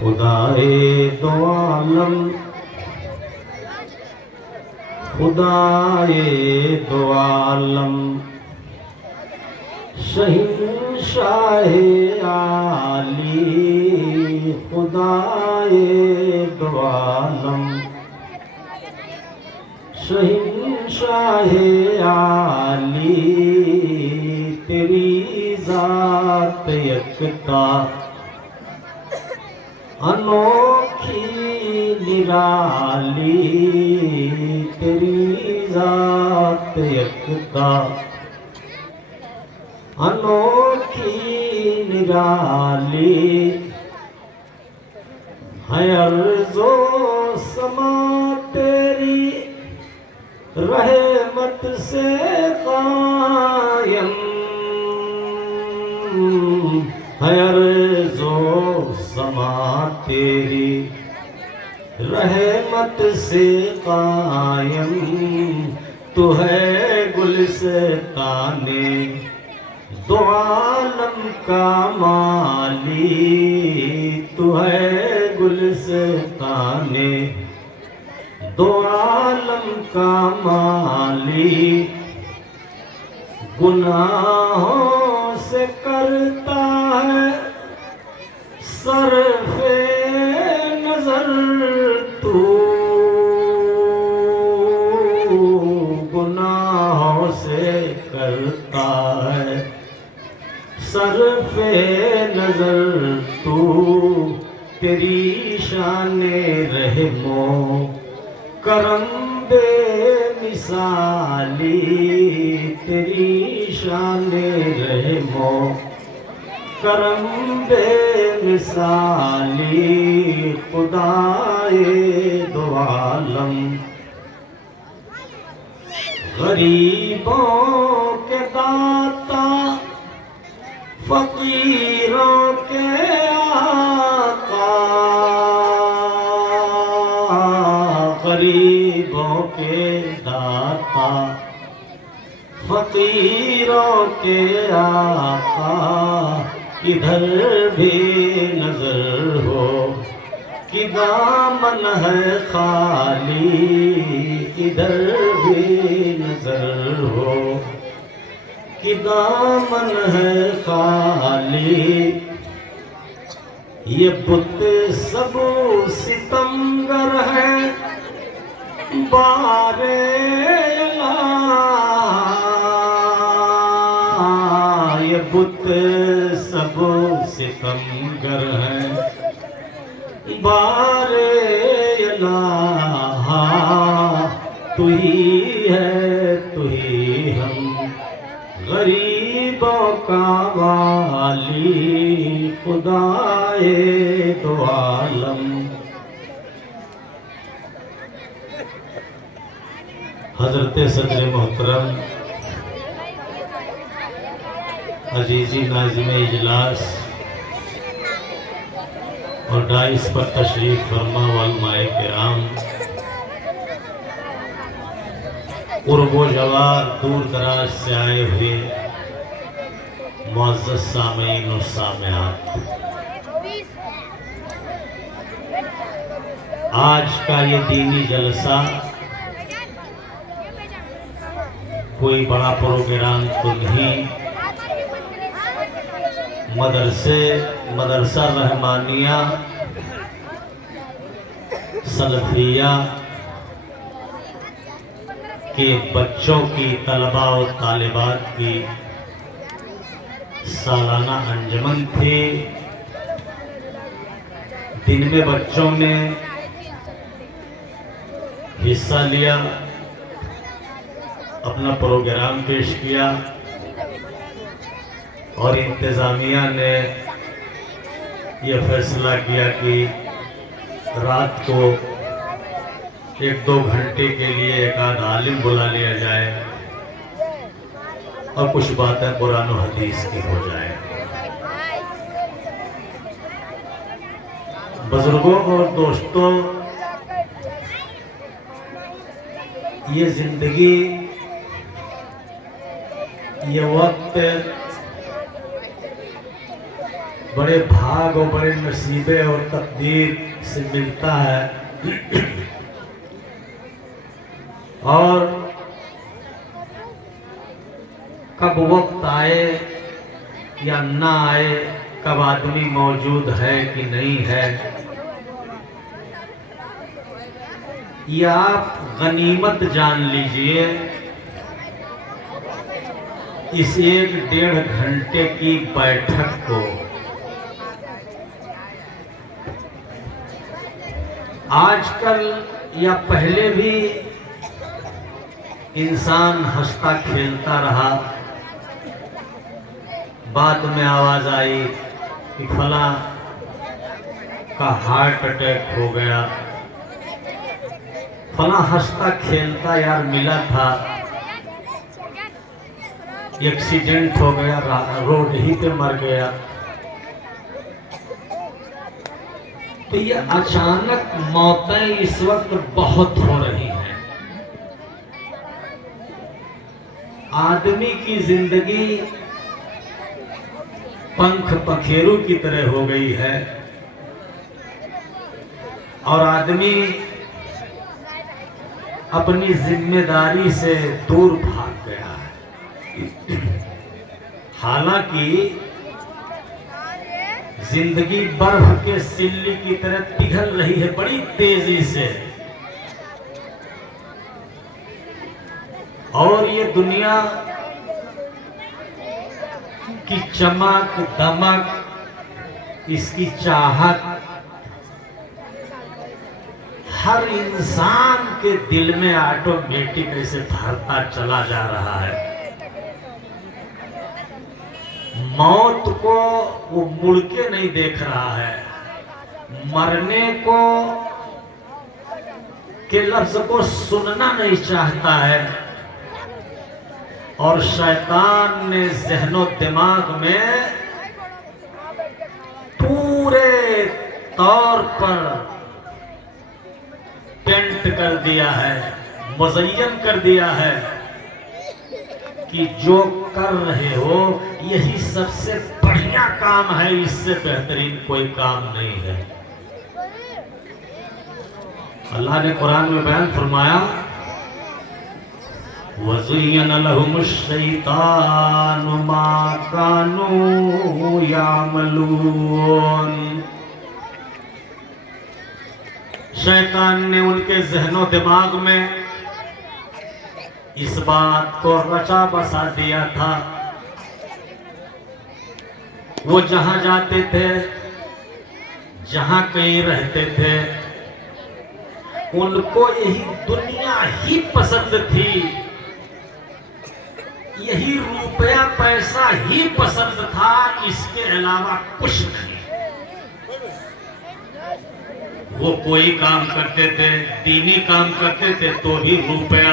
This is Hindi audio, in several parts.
खुदाए दो आलम खुदाए दो आलम शहंशाहे आली खुदाए दो आलम शहंशाहे आली तेरी ज़ात यकता अनोखी निराली तेरी ज़ात यकता अनोखी निराली है अर्ज़ो समा तेरी रहमत से कायम है अर्ज़ो समा तेरी रहमत से कायम तू है गुलस्ताने दो आलम का माली तू है गुलस्ताने दो आलम का माली गुनाहों से करता है सरफे नजर तू गुनाहों से करता है सरफे नजर तू तेरी शाने रहमो करम बेमिसाली तेरी शाने रहमो करम बेमिसाली खुदाए दो आलम गरीबों के दाता फकीरों के आका गरीबों के दाता फकीरों के आका इधर भी नजर हो कि दामन है खाली, इधर भी नजर हो कि दामन है खाली। ये बुत सब सितमगर है बारे अल्लाह, ये बुत सब सितमगर है बारे अल्लाह। तू ही है तू ही हम गरीबों का वाली, खुदाए दो आलम। हजरत सदर मोहतरम अजीजी नाज़िम इजलास और डाइस पर तशरीफ फरमा वलमाए किराम, उर्बो जवार दूर दराज से आए हुए मुअज़्ज़ज़ सामीन और सामिआत, आज का ये दीनी जलसा कोई बड़ा प्रोग्राम तो नहीं, मदरसा रहमानिया सलफिया के बच्चों की तलबा और तालिबात की सालाना अंजुमन थी। दिन में बच्चों ने हिस्सा लिया, अपना प्रोग्राम पेश किया और इंतज़ामिया ने यह फैसला किया कि रात को 1-2 घंटे के लिए एक आध आलिम बुला लिया जाए और कुछ बातें कुरान और हदीस की हो जाए। बुजुर्गों और दोस्तों, ये जिंदगी, ये वक्त बड़े भाग और बड़े नसीबे और तकदीर से मिलता है और कब वक्त आए या ना आए, कब आदमी मौजूद है कि नहीं है, ये आप गनीमत जान लीजिए। इस 1-1.5 घंटे की बैठक को आजकल या पहले भी इंसान हंसता खेलता रहा, बाद में आवाज आई कि फला का हार्ट अटैक हो गया, फला हंसता खेलता यार मिला था, एक्सीडेंट हो गया, रोड ही पे मर गया। तो ये अचानक मौतें इस वक्त बहुत हो रही हैं। आदमी की जिंदगी पंख पखेरु की तरह हो गई है और आदमी अपनी जिम्मेदारी से दूर भाग गया है। हालांकि जिंदगी बर्फ के सिल्ली की तरह पिघल रही है बड़ी तेजी से और ये दुनिया की चमक दमक, इसकी चाहत हर इंसान के दिल में ऑटोमेटिक ऐसे भरता चला जा रहा है। मौत को वो मुड़ के नहीं देख रहा है, मरने को के लफ्ज को सुनना नहीं चाहता है और शैतान ने ज़हनो दिमाग में पूरे तौर पर पेंट कर दिया है, मुज़य्यन कर दिया है कि जो कर रहे हो यही सबसे बढ़िया काम है, इससे बेहतरीन कोई काम नहीं है। अल्लाह ने कुरान में बयान फरमाया, वज़ुय्यन लहुमुश्शैतानु मा कानू यामलून। शैतान ने उनके ज़हनो दिमाग में इस बात को रचा बसा दिया था। वो जहां जाते थे, जहां कहीं रहते थे, उनको यही दुनिया ही पसंद थी, यही रुपया पैसा ही पसंद था, इसके अलावा कुछ नहीं। वो कोई काम करते थे, दीनी काम करते थे तो भी रुपया,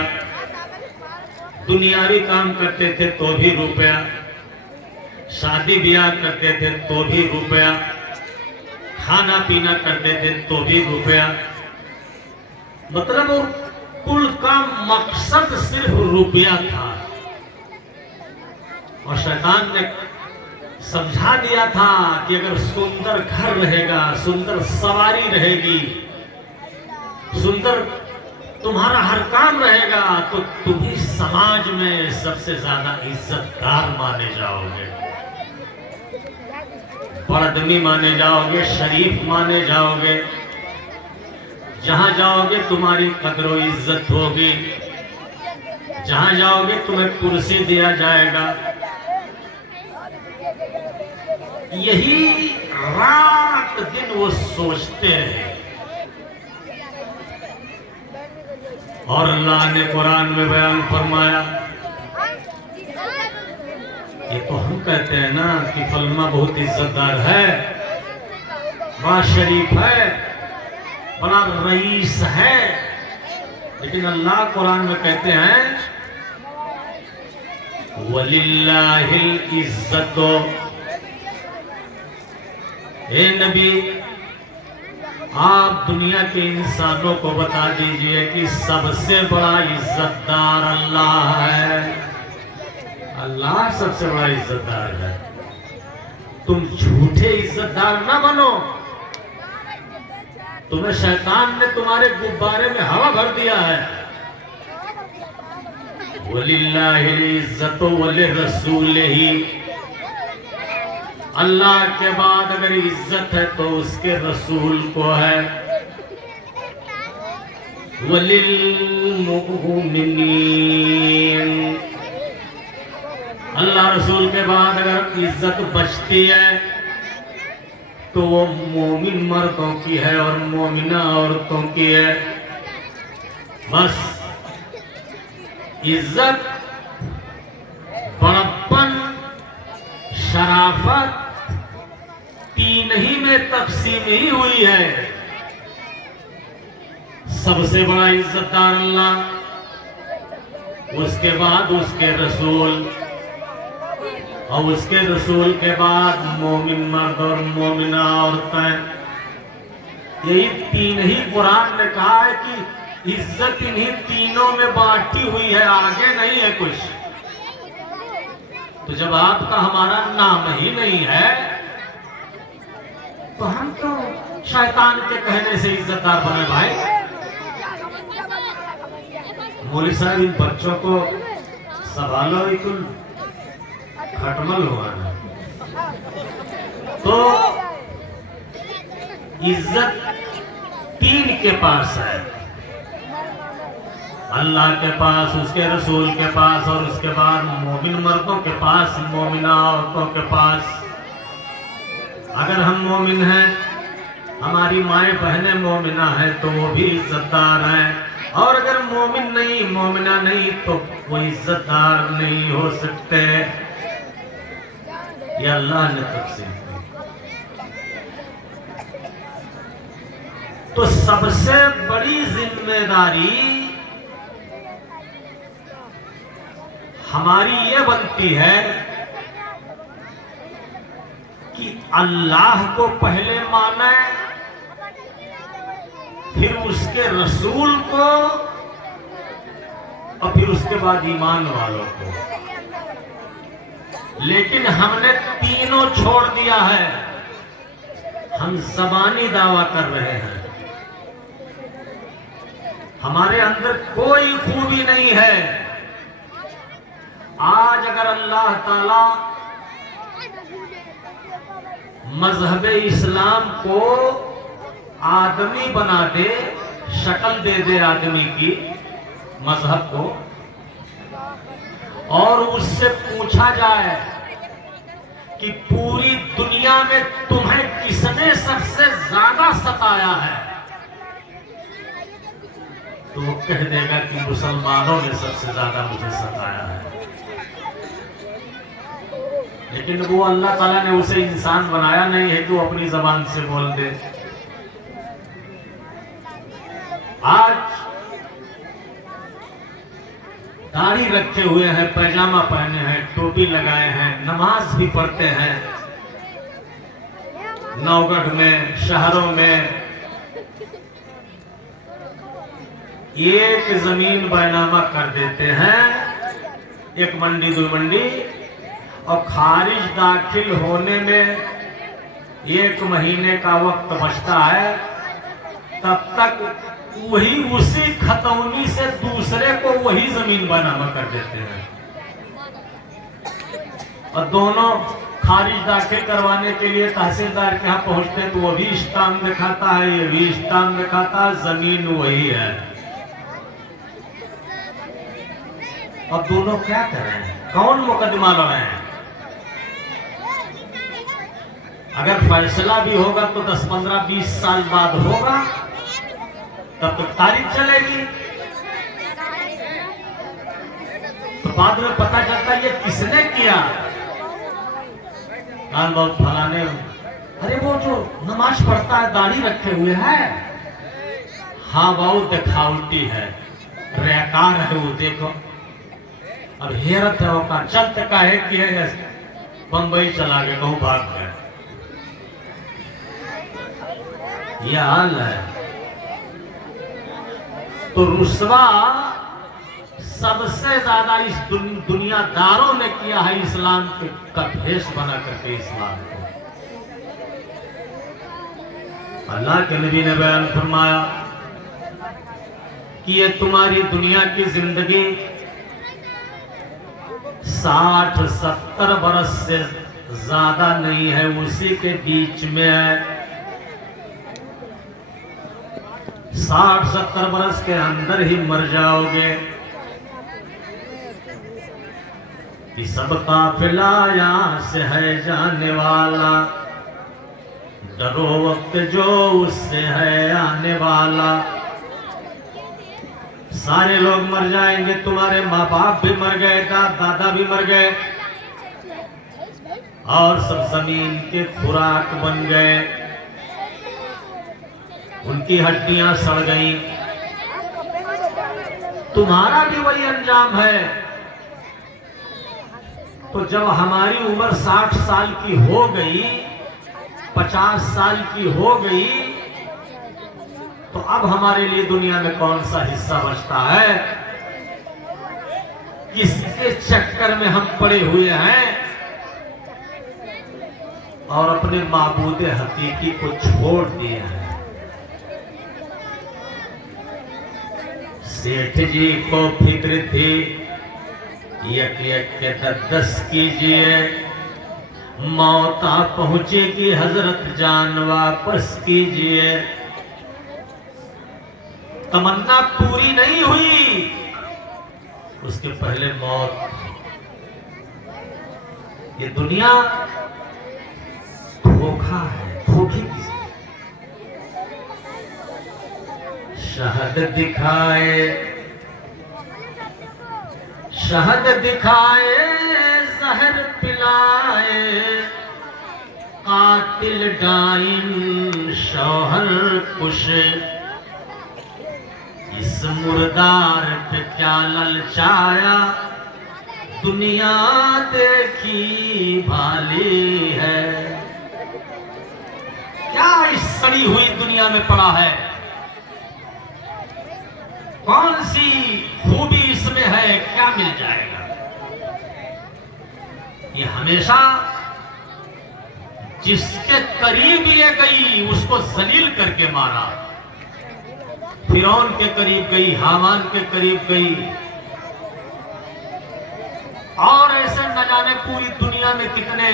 दुनियावी काम करते थे तो भी रुपया, शादी ब्याह करते थे तो भी रुपया, खाना पीना करते थे तो भी रुपया। मतलब कुल का मकसद सिर्फ रुपया था। और शैतान ने समझा दिया था कि अगर सुंदर घर रहेगा, सुंदर सवारी रहेगी, सुंदर तुम्हारा हर काम रहेगा, तो तुम ही समाज में सबसे ज्यादा इज्जतदार माने जाओगे, बड़आदमी माने जाओगे, शरीफ माने जाओगे। जहां जाओगे तुम्हारी कदर व इज्जत होगी, जहां जाओगे तुम्हें कुर्सी दिया जाएगा। यही रात दिन वो सोचते हैं। और अल्लाह ने कुरान में बयान फरमाया, ये तो हम कहते हैं ना कि फलमा बहुत इज्जतदार है, बड़ा शरीफ है, बड़ा रईस है, लेकिन अल्लाह कुरान में कहते हैं वलिल्लाहिल इज्जतो। हे नबी, आप दुनिया के इंसानों को बता दीजिए कि सबसे बड़ा इज्जतदार अल्लाह है। अल्लाह सबसे बड़ा इज्जतदार है। तुम झूठे इज्जतदार ना बनो। तुम्हें शैतान ने तुम्हारे गुब्बारे में हवा भर दिया है। वलिल्लाहिल इज्जतु वलिर्रसूलिही। अल्लाह के बाद अगर इज्जत है तो उसके रसूल को है। वलिल मुमिनीन। अल्लाह रसूल के बाद अगर इज्जत बचती है तो वो मोमिन मर्दों की है और मोमिना औरतों की है। बस इज्जत, बड़प्पन, शराफत तीन ही में तकसीम ही हुई है। सबसे बड़ा इज्जतदार अल्लाह, उसके बाद उसके रसूल, और उसके रसूल के बाद मोमिन मर्द और मोमिना औरतें। यही तीन ही कुरान ने कहा है कि इज्जत इन्हीं तीनों में बांटी हुई है, आगे नहीं है कुछ। तो जब आपका हमारा नाम ही नहीं है तो हम तो शैतान के कहने से इज्जतदार बने भाई। मौलवी साहब, इन बच्चों को संभालो, बिल्कुल खटमल हुआ है। तो इज्जत तीन के पास है, अल्लाह के पास, उसके रसूल के पास, और उसके बाद मोमिन मर्दों के पास, मोमिना औरतों के पास। अगर हम मोमिन हैं, हमारी माएँ बहनें मोमिना हैं, तो वो भी इज्जतदार हैं। और अगर मोमिन नहीं, मोमिना नहीं, तो वो इज्जतदार नहीं हो सकते। ये अल्लाह ने तकसीम की। तो सबसे बड़ी जिम्मेदारी हमारी ये बनती है कि अल्लाह को पहले माने, फिर उसके रसूल को, और फिर उसके बाद ईमान वालों को। लेकिन हमने तीनों छोड़ दिया है। हम ज़बानी दावा कर रहे हैं, हमारे अंदर कोई खूबी नहीं है। आज अगर अल्लाह ताला मजहब इस्लाम को आदमी बना दे, शक्ल दे दे आदमी की, मजहब को, और उससे पूछा जाए कि पूरी दुनिया में तुम्हें किसने सबसे ज्यादा सताया है, तो वो कह देगा कि मुसलमानों ने सबसे ज्यादा मुझे सताया है। लेकिन वो अल्लाह ताला ने उसे इंसान बनाया नहीं है कि वो अपनी जबान से बोल दे। आज दाढ़ी रखे हुए हैं, पैजामा पहने हैं, टोपी लगाए हैं, नमाज भी पढ़ते हैं, नौगढ़ में, शहरों में एक जमीन बैनामा कर देते हैं, एक मंडी दो मंडी, और खारिज दाखिल होने में 1 महीने का वक्त बचता है। तब तक वही उसी खतौनी से दूसरे को वही जमीन बनामा कर देते हैं, और दोनों खारिज दाखिल करवाने के लिए तहसीलदार के यहाँ पहुंचते हैं तो वो भी स्टाम्प दिखाता है, ये भी स्टाम्प दिखाता है, जमीन वही है। अब दोनों क्या कर रहे हैं, कौन मुकदमा लड़े हैं? अगर फैसला भी होगा तो 10, 15, 20 साल बाद होगा, तब तो तारीख चलेगी, तो बाद में पता चलता ये किसने किया। कान बहुत फलाने, अरे वो जो नमाज पढ़ता है, दाढ़ी रखे हुए है, हाँ बहुत दिखावटी है, रियाकार है वो, देखो। अब हैरत है, वो चलते का है कि है, बंबई चला गए, कहूँ भाग गए, यह हाल है। तो रुस्वा सबसे ज्यादा इस दुनियादारों ने किया है इस्लाम का भेष बना करके इस्लाम को। अल्लाह के नबी ने बयान फरमाया कि ये तुम्हारी दुनिया की जिंदगी 60-70 बरस से ज्यादा नहीं है, उसी के बीच में है। 60-70 बरस के अंदर ही मर जाओगे। कि सब काफिला यहाँ से है जाने वाला, डरो वक्त जो उससे है आने वाला। सारे लोग मर जाएंगे, तुम्हारे माँ बाप भी मर गए, दादा भी मर गए, और सब जमीन के खुराक बन गए, उनकी हड्डियां सड़ गई। तुम्हारा भी वही अंजाम है। तो जब हमारी उम्र 60 साल की हो गई, 50 साल की हो गई, तो अब हमारे लिए दुनिया में कौन सा हिस्सा बचता है? किसके चक्कर में हम पड़े हुए हैं और अपने माबूद हकीकी को छोड़ दिए हैं। सेठ जी को फिक्र थी, एक के 10 कीजिए, मौत आ पहुंचेगी, हजरत जान वापस कीजिए। तमन्ना पूरी नहीं हुई, उसके पहले मौत। ये दुनिया धोखा है, धोखे की। शहद दिखाए, शहद दिखाए, जहर पिलाए, कातिल डाइन शौहर कुश, इस मुर्दार पे क्या ललचाया, दुनिया देखी भाली है। क्या इस सड़ी हुई दुनिया में पड़ा है? कौन सी खूबी इसमें है? क्या मिल जाएगा? ये हमेशा जिसके करीब ये गई उसको जलील करके मारा। फिरौन के करीब गई, हामान के करीब गई, और ऐसे न जाने पूरी दुनिया में कितने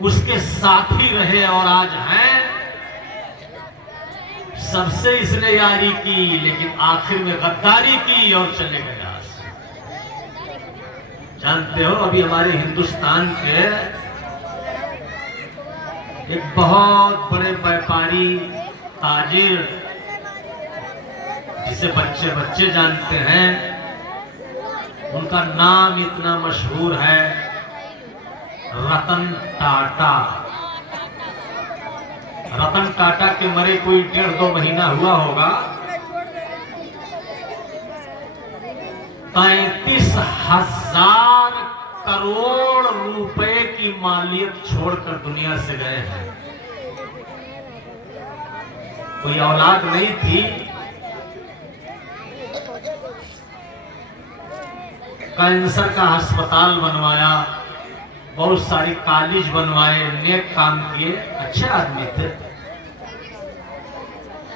उसके साथी रहे और आज हैं। सबसे इसने यारी की, लेकिन आखिर में गद्दारी की और चले गए। जानते हो, अभी हमारे हिंदुस्तान के एक बहुत बड़े व्यापारी ताजिर, जिसे बच्चे बच्चे जानते हैं, उनका नाम इतना मशहूर है, रतन टाटा। रतन टाटा के मरे कोई 1.5-2 महीना हुआ होगा। 33,000 करोड़ रुपए की मालियत छोड़कर दुनिया से गए हैं। कोई औलाद नहीं थी, कैंसर का अस्पताल बनवाया, बहुत सारी कॉलेज बनवाए, नेक काम किए, अच्छे आदमी थे,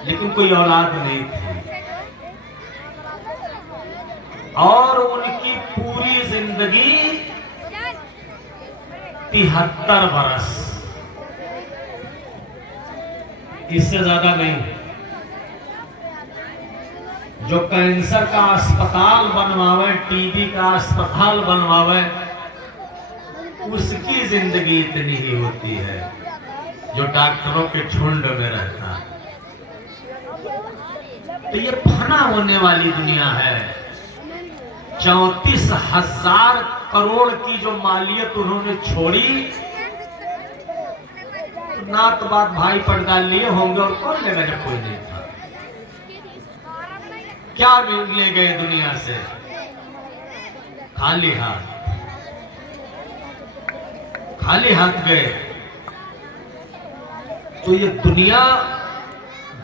लेकिन कोई औलाद नहीं थी। और उनकी पूरी जिंदगी 73 बरस, इससे ज्यादा नहीं। जो कैंसर का अस्पताल बनवावे, टीबी का अस्पताल बनवावे, उसकी जिंदगी इतनी ही होती है जो डॉक्टरों के झुंड में रहता है। तो ये फना होने वाली दुनिया है। 34,000 करोड़ की जो मालियत उन्होंने छोड़ी, तो नात बात भाई पर्दा लिए होंगे, और कौन लेगा जब कोई नहीं था। क्या ले गए दुनिया से? खाली हाथ, खाली हाथ गए। तो ये दुनिया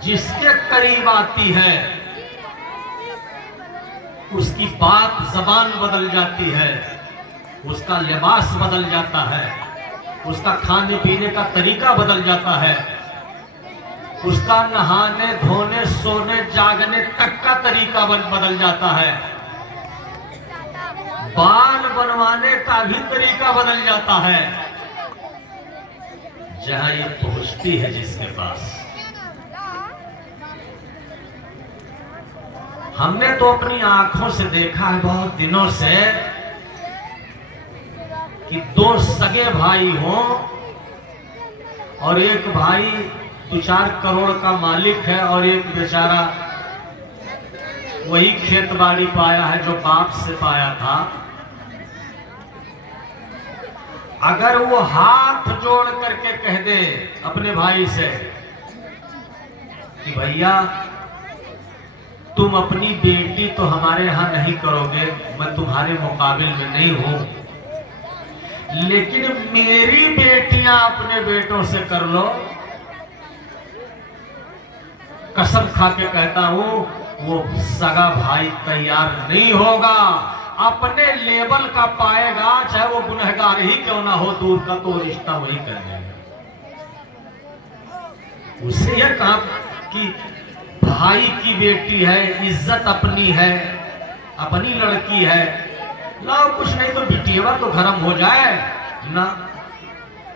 जिसके करीब आती है उसकी बात जबान बदल जाती है, उसका लिबास बदल जाता है, उसका खाने पीने का तरीका बदल जाता है, उसका नहाने धोने सोने जागने तक का तरीका बदल जाता है, बाल बनवाने का भी तरीका बदल जाता है। जहां ये पहुंचती है जिसके पास। हमने तो अपनी आंखों से देखा है बहुत दिनों से कि 2 सगे भाई हों और एक भाई 2-4 करोड़ का मालिक है और एक बेचारा वही खेत बाड़ी पाया है जो बाप से पाया था। अगर वो हाथ जोड़ करके कह दे अपने भाई से कि भैया तुम अपनी बेटी तो हमारे यहां नहीं करोगे, मैं तुम्हारे मुकाबिल में नहीं हूं, लेकिन मेरी बेटियां अपने बेटों से कर लो, कसम खा के कहता हूं वो सगा भाई तैयार नहीं होगा। अपने लेवल का पाएगा, चाहे वो गुनहगार ही क्यों ना हो, दूर का तो रिश्ता वही कर देगा। उसे यह कहा कि भाई की बेटी है, इज्जत अपनी है, अपनी लड़की है, लाओ कुछ नहीं तो बिटिया तो गरम हो जाए ना।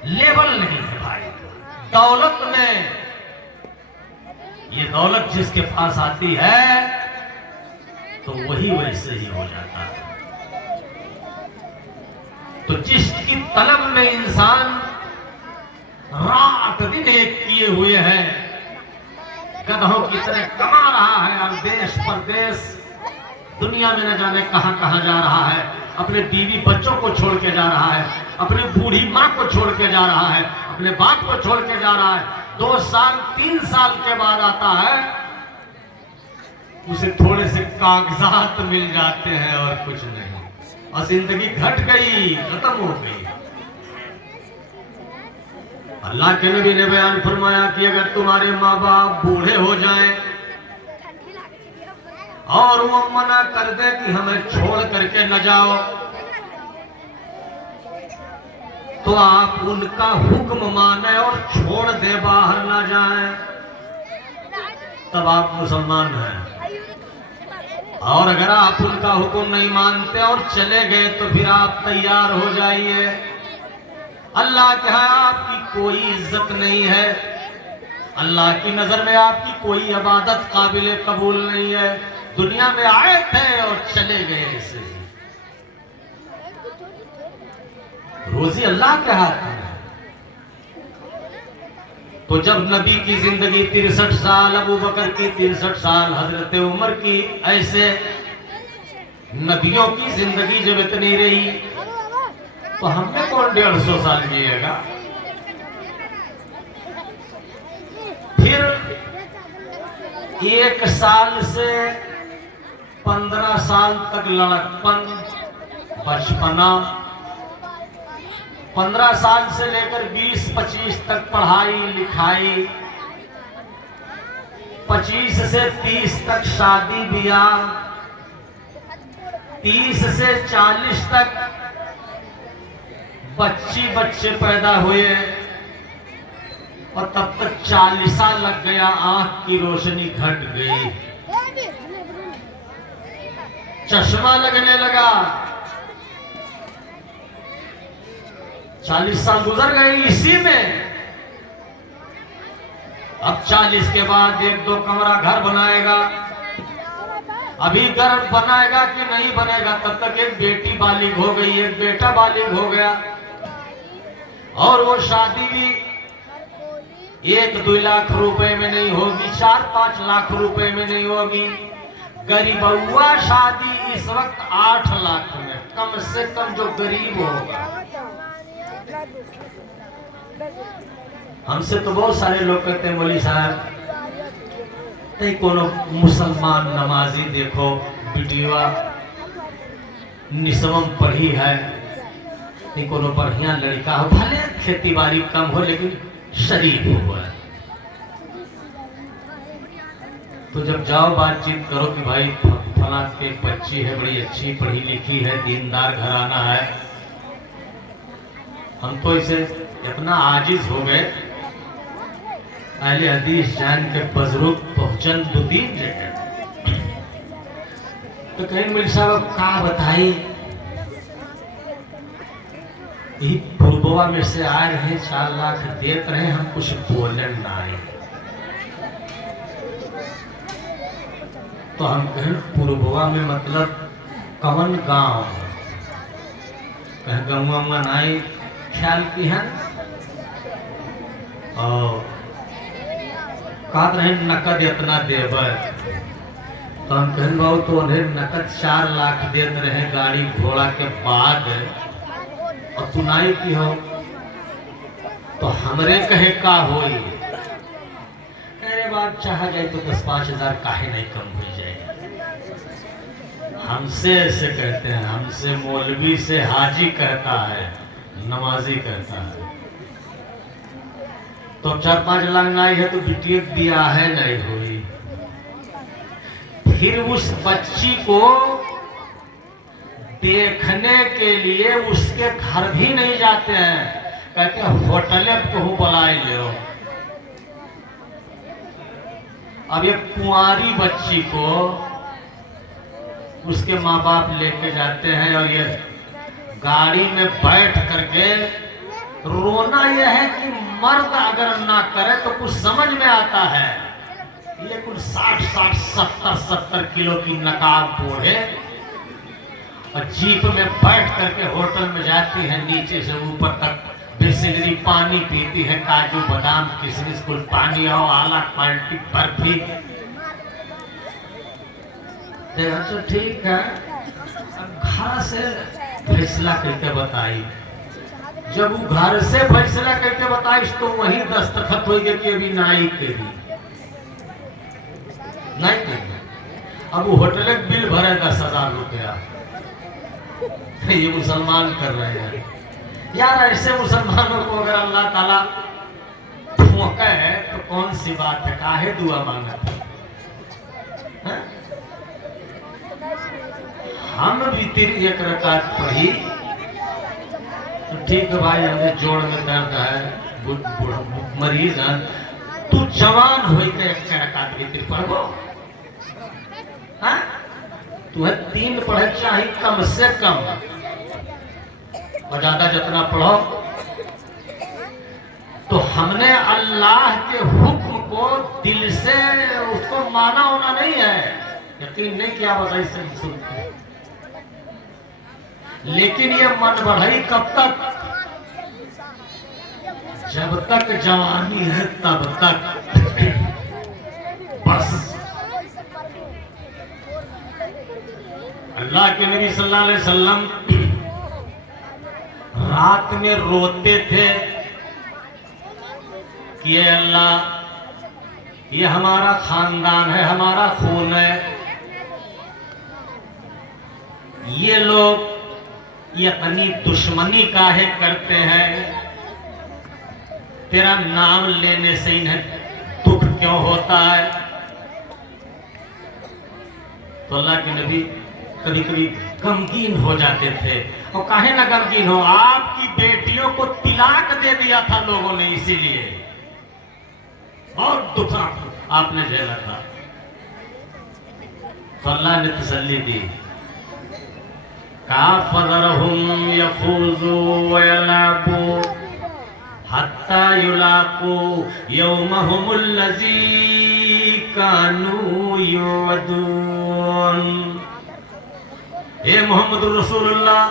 लेवल नहीं है भाई। दौलत में, ये दौलत जिसके पास आती है तो वही वैसे ही हो जाता है। तो जिसकी तलब में इंसान रात दिन एक किए हुए है, गधों की तरह कमा रहा है और देश परदेश दुनिया में न जाने कहां कहां जा रहा है, अपने बीवी बच्चों को छोड़ के जा रहा है, अपनी बूढ़ी माँ को छोड़ के जा रहा है, अपने बाप को छोड़ के जा रहा है। 2 साल 3 साल के बाद आता है, उसे थोड़े से कागजात मिल जाते हैं और कुछ नहीं, और जिंदगी घट गई, खत्म हो गई। अल्लाह के नबी ने बयान फरमाया कि अगर तुम्हारे माँ बाप बूढ़े हो जाएं और वो मना कर दे कि हमें छोड़ करके न जाओ, तो आप उनका हुक्म माने और छोड़ दे, बाहर ना जाएं, तब आप मुसलमान हैं। और अगर आप उनका हुक्म नहीं मानते और चले गए तो फिर आप तैयार हो जाइए। अल्लाह के यहाँ आपकी कोई इज्जत नहीं है, अल्लाह की नजर में आपकी कोई इबादत काबिल कबूल नहीं है। दुनिया में आए थे और चले गए ऐसे। रोजी अल्लाह के हाथ में है। तो जब नबी की जिंदगी 63 साल, अबू बकर की 63 साल, हजरत उमर की, ऐसे नबियों की जिंदगी जब इतनी रही तो हमें कौन 150 साल जिएगा। फिर 1 साल से 15 साल तक लड़कपन, बचपना, 15 साल से लेकर 20-25 तक पढ़ाई लिखाई, 25 से 30 तक शादी ब्याह, 30 से 40 तक बच्चे पैदा हुए और तब तक 40 लग गया, आंख की रोशनी घट गई, चश्मा लगने लगा। 40 साल गुजर गए इसी में। अब 40 के बाद 1-2 कमरा घर बनाएगा। अभी घर बनाएगा कि नहीं बनेगा, तब तक एक बेटी बालिग हो गई, एक बेटा बालिग हो गया, और वो शादी भी 1-2 लाख रुपए में नहीं होगी, 4-5 लाख रुपए में नहीं होगी। गरीबुआ शादी इस वक्त 8 लाख में, कम से कम जो गरीब होगा। हमसे तो बहुत सारे लोग कहते हैं मौलवी साहब नहीं कोनो मुसलमान नमाजी देखो बिटिया निसवम पढ़ी है, नहीं कोनो बढ़िया लड़का हो, भले खेती बाड़ी कम हो लेकिन शरीफ हो। तो जब जाओ बातचीत करो कि भाई फला के बच्ची है, बड़ी अच्छी पढ़ी लिखी है, दीनदार घराना है। हम तो इसे इतना आजिज हो गए, अहले हदीस जान के बुजुर्ग पहुंचन 2-3 जगह, तो कहीं मिल साहब का बताई, यही पूर्ववा में से आए रहे, 4 लाख देते रहे, हम कुछ बोलन ना आए। तो हम कहें पूर्ववा में मतलब कवन गांव, कहें गंवा मनाई ख्याल की है, और कहते रहे नकद इतना देव। तो हम कहन बाबू तो उन्हें नकद 4 लाख देते रहे गाड़ी घोड़ा के बाद, और सुनाई की हो तो हमरे कहे का होई। अरे बात चाह जाए तो 10-5 हजार काहे नहीं कम हो जाए। हमसे ऐसे कहते हैं, हमसे मौलवी से हाजी कहता है, नमाजी कहता है। तो 4-5 लाख आई है तो बिटिया दिया है नहीं हुई। फिर उस बच्ची को देखने के लिए उसके घर भी नहीं जाते हैं, कहते हैं होटले को बुलाए लो। अब एक कुंवारी बच्ची को उसके माँ बाप लेके जाते हैं, और ये गाड़ी में बैठ करके रोना यह है कि मर्द अगर ना करे तो कुछ समझ में आता है, लेकिन 60-60, 70-70 किलो की नकाब बोढ़े और जीप में बैठ करके होटल में जाती है, नीचे से ऊपर तक बिस्लरी पानी पीती है, काजू बादाम किशमिश कुल पानी और आला क्वालिटी बर्फी। तो ठीक है, घर से फैसला करके बताई। जब वो घर से फैसला करके बताई तो वही दस्तखत हो गया कि अभी नाई के भी नहीं के। अब वो होटल बिल भरे 10,000 रुपया, ये मुसलमान कर रहे हैं यार। ऐसे मुसलमानों को अगर अल्लाह ताला ठोका है तो कौन सी बात है, काहे दुआ मांगा है? हम भी 1 रकात पढ़ी, तो ठीक है भाई, हमें जोड़ में दर्द है, मरीज है, तू जवान हो के एक रकात वितर पढ़ो। हाँ, तुम्हें 3 पढ़े चाहिए कम से कम, और ज्यादा जितना पढ़ो। तो हमने अल्लाह के हुक्म को दिल से उसको माना होना नहीं है, यकीन नहीं किया बस ऐसे सुनते। लेकिन ये मन बढ़ाई कब तक? जब तक जवानी है तब तक बस। अल्लाह के नबी सल्लल्लाहु अलैहि वसल्लम रात में रोते थे कि ये अल्लाह, ये हमारा खानदान है, हमारा खून है, ये लोग ये अपनी दुश्मनी काहे करते हैं, तेरा नाम लेने से इन्हें दुख क्यों होता है। तो अल्लाह के नबी कभी कभी गमगीन हो जाते थे। और काहे ना गमगीन हो, आपकी बेटियों को तिलाक दे दिया था लोगों ने, इसीलिए बहुत दुख आपने झेला था। तो अल्लाह ने तसल्ली दी, काफरहुम यफूजू व यलाबू हत्ता युलाकू यौमहुमुल्लज़ी कानू युअदून। हे मोहम्मद रसूलुल्लाह,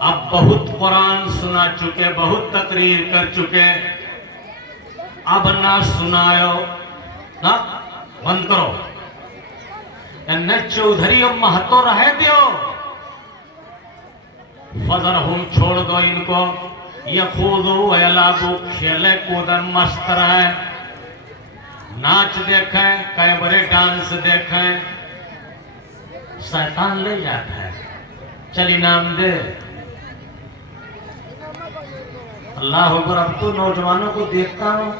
अब बहुत कुरान सुना चुके, बहुत तकरीर कर चुके, अब ना सुनायो ना, बंद करो, न चौधरी और महतो रहे दियो। फजरहुम, छोड़ दो इनको, यखूदू यलाबू, खेले कूदन मस्त रहे, नाच देखें, कैबरे डांस देखें, शैतान ले जाता है, चल इनाम दे। अल्लाह अकबर। अब तो नौजवानों को देखता हूँ,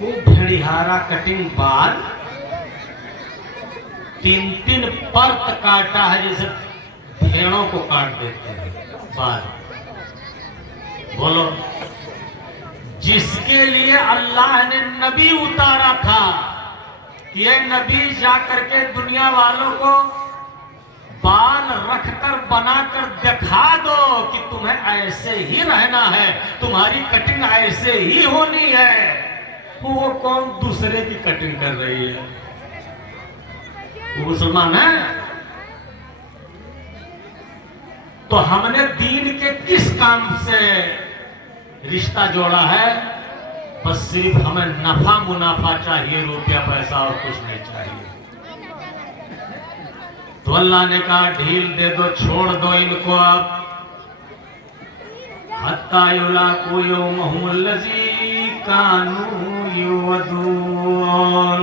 वो भेड़िहारा कटिंग बाल 3-3 परत काटा है, जैसे भेड़ों को काट देते हैं बाल। बोलो, जिसके लिए अल्लाह ने नबी उतारा था, ये नबी जाकर के दुनिया वालों को बाल रखकर बनाकर दिखा दो कि तुम्हें ऐसे ही रहना है, तुम्हारी कटिंग ऐसे ही होनी है। वो कौन दूसरे की कटिंग कर रही है? वो मुसलमान है। तो हमने दीन के किस काम से रिश्ता जोड़ा है? बस सिर्फ हमें नफा मुनाफा चाहिए, रुपया पैसा और कुछ नहीं चाहिए। तो अल्लाह ने कहा ढील दे दो, छोड़ दो इनको अब। हत्ता युलाकू यौमहुमुल्लज़ी कानू युअदून।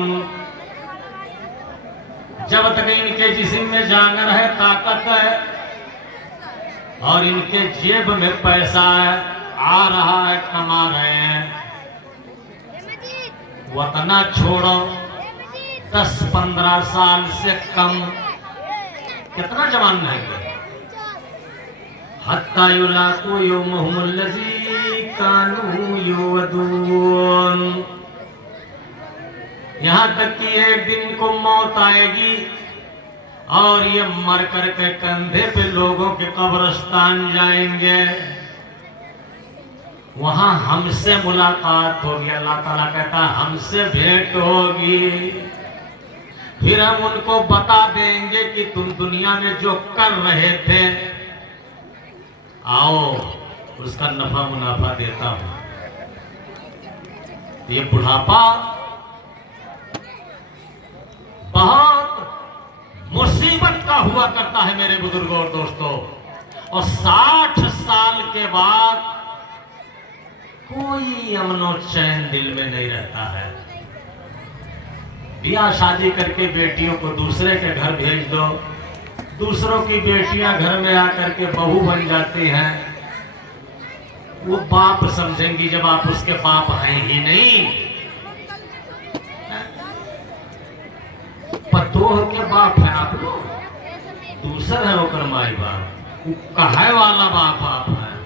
जब तक इनके जिस्म में जान है, ताकत है और इनके जेब में पैसा है, आ रहा है, कमा रहे हैं, वतना छोड़ो। 10-15 साल से कम कितना जवान रहेंगे? हत्ता युलाकू यौमहुमुल्लज़ी कानू युअदून। यहां तक कि एक दिन को मौत आएगी और ये मर करके कंधे पे लोगों के कब्रिस्तान जाएंगे, वहां हमसे मुलाकात होगी। अल्लाह ताला कहता हमसे भेंट होगी, फिर हम उनको बता देंगे कि तुम दुनिया में जो कर रहे थे, आओ उसका नफा मुनाफा देता हूं। ये बुढ़ापा बहुत मुसीबत का हुआ करता है मेरे बुजुर्गों और दोस्तों। और 60 साल के बाद कोई अमनो चैन दिल में नहीं रहता है। ब्याह शादी करके बेटियों को दूसरे के घर भेज दो, दूसरों की बेटियां घर में आकर के बहू बन जाती हैं। वो बाप समझेंगी जब आप उसके बाप हैं ही नहीं। पतोह के बाप है आप लोग, दूसर है होकर माई बाप। कहे वाला बाप आप है,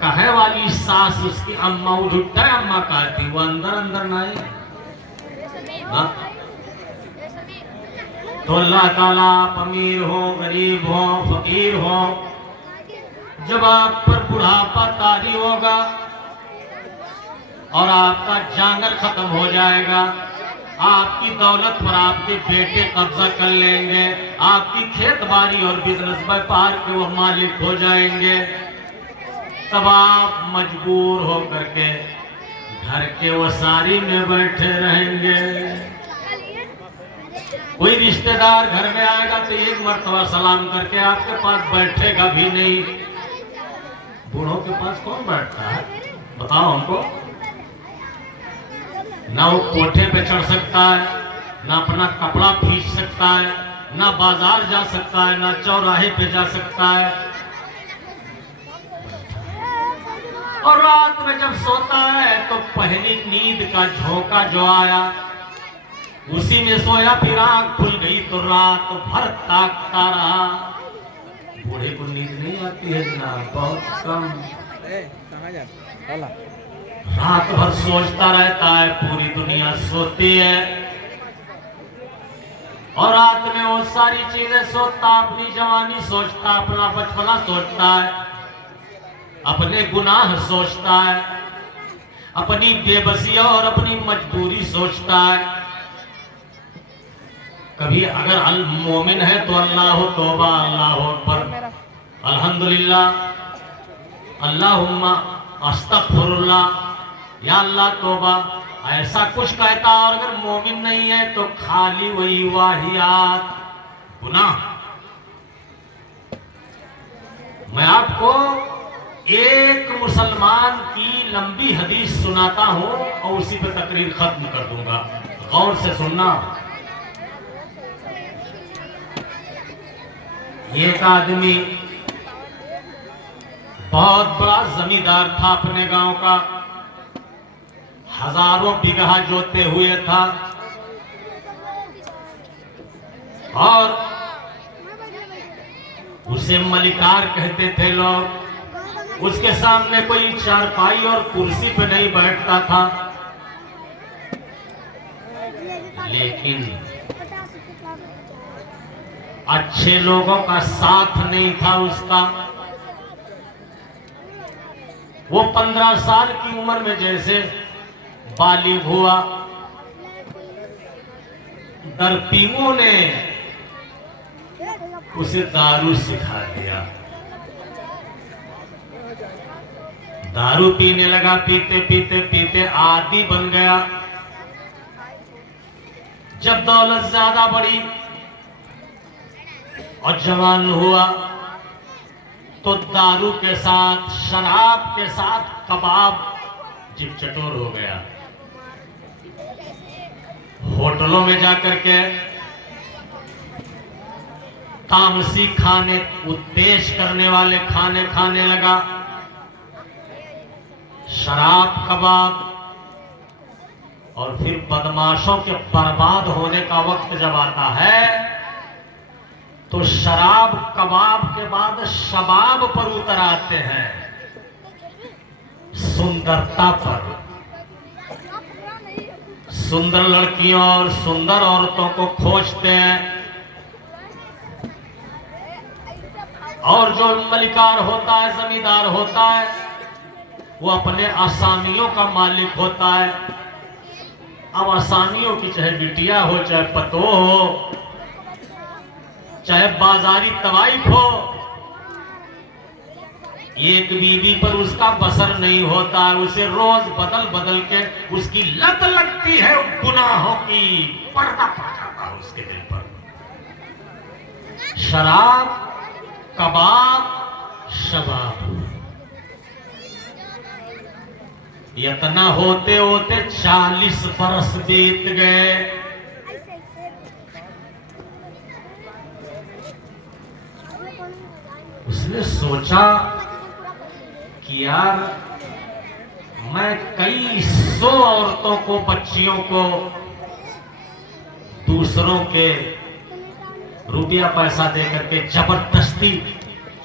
कहे वाली सास उसकी अम्मा उठता है, अम्मा कहती वो अंदर अंदर नहीं ना। तो अल्लाह ताला अमीर हो, गरीब हो, फकीर हो, जब आप पर बुढ़ापा तारी होगा और आपका जांगर खत्म हो जाएगा, आपकी दौलत पर आपके बेटे कब्जा कर लेंगे, आपकी खेत बाड़ी और बिजनेस व्यापार के वो मालिक हो जाएंगे, तब आप मजबूर हो करके घर के वसारी में बैठे रहेंगे। कोई रिश्तेदार घर में आएगा तो एक मर्तबा सलाम करके आपके पास बैठेगा भी नहीं। बूढ़ों के पास कौन बैठता है बताओ हमको? ना वो कोठे पे चढ़ सकता है, ना अपना कपड़ा खींच सकता है, ना बाजार जा सकता है, ना चौराहे पे जा सकता है। और रात में जब सोता है तो पहली नींद का झोंका जो आया उसी में सोया, फिर आंख खुल गई तो रात भर ताकता रहा। बूढ़े को नींद नहीं आती है जनाब, बहुत कम। रात भर सोचता रहता है, पूरी दुनिया सोती है और रात में वो सारी चीजें सोचता, अपनी जवानी सोचता, अपना बचपना सोचता है, अपने गुनाह सोचता है, अपनी बेबसी और अपनी मजबूरी सोचता है। कभी अगर अल मोमिन है तो अल्लाह तौबा, अल्लाह अकबर, अल्हम्दुलिल्लाह, अल्लाहुम्मा अस्तगफिरुल्लाह, या अल्लाह तौबा, ऐसा कुछ कहता। और अगर मोमिन नहीं है तो खाली वही वाहियात गुनाह। मैं आपको एक मुसलमान की लंबी हदीस सुनाता हूं और उसी पे तकरीर खत्म कर दूंगा, गौर से सुनना। एक आदमी बहुत बड़ा जमींदार था, अपने गांव का हजारों बीघा जोते हुए था और उसे मलिकार कहते थे लोग। उसके सामने कोई चारपाई और कुर्सी पे नहीं बैठता था, लेकिन अच्छे लोगों का साथ नहीं था उसका। वो 15 साल की उम्र में जैसे बालिग हुआ, दरपीमों ने उसे दारू सिखा दिया। दारू पीने लगा, पीते पीते पीते आदी बन गया। जब दौलत ज्यादा बढ़ी और जवान हुआ तो दारू के साथ, शराब के साथ कबाब जिप चटोर हो गया। होटलों में जाकर के तामसी खाने, उद्देश करने वाले खाने खाने लगा। शराब, कबाब, और फिर बदमाशों के बर्बाद होने का वक्त जब आता है तो शराब कबाब के बाद शबाब पर उतर आते हैं, सुंदरता पर। सुंदर लड़कियों और सुंदर औरतों को खोजते हैं। और जो मलिकार होता है, जमींदार होता है, वो अपने असामियों का मालिक होता है। अब असामियों की चाहे बिटिया हो, चाहे पतो हो, चाहे बाजारी तवाइफ हो, एक बीवी पर उसका बसर नहीं होता। उसे रोज बदल बदल के उसकी लत लगती है गुनाहों की, पर्दा पड़ जाता है उसके दिल पर। शराब, कबाब, शबाब, इतना होते होते 40 बरस बीत गए। उसने सोचा कि यार मैं कई 100 औरतों को, बच्चियों को दूसरों के रुपया पैसा दे करके जबरदस्ती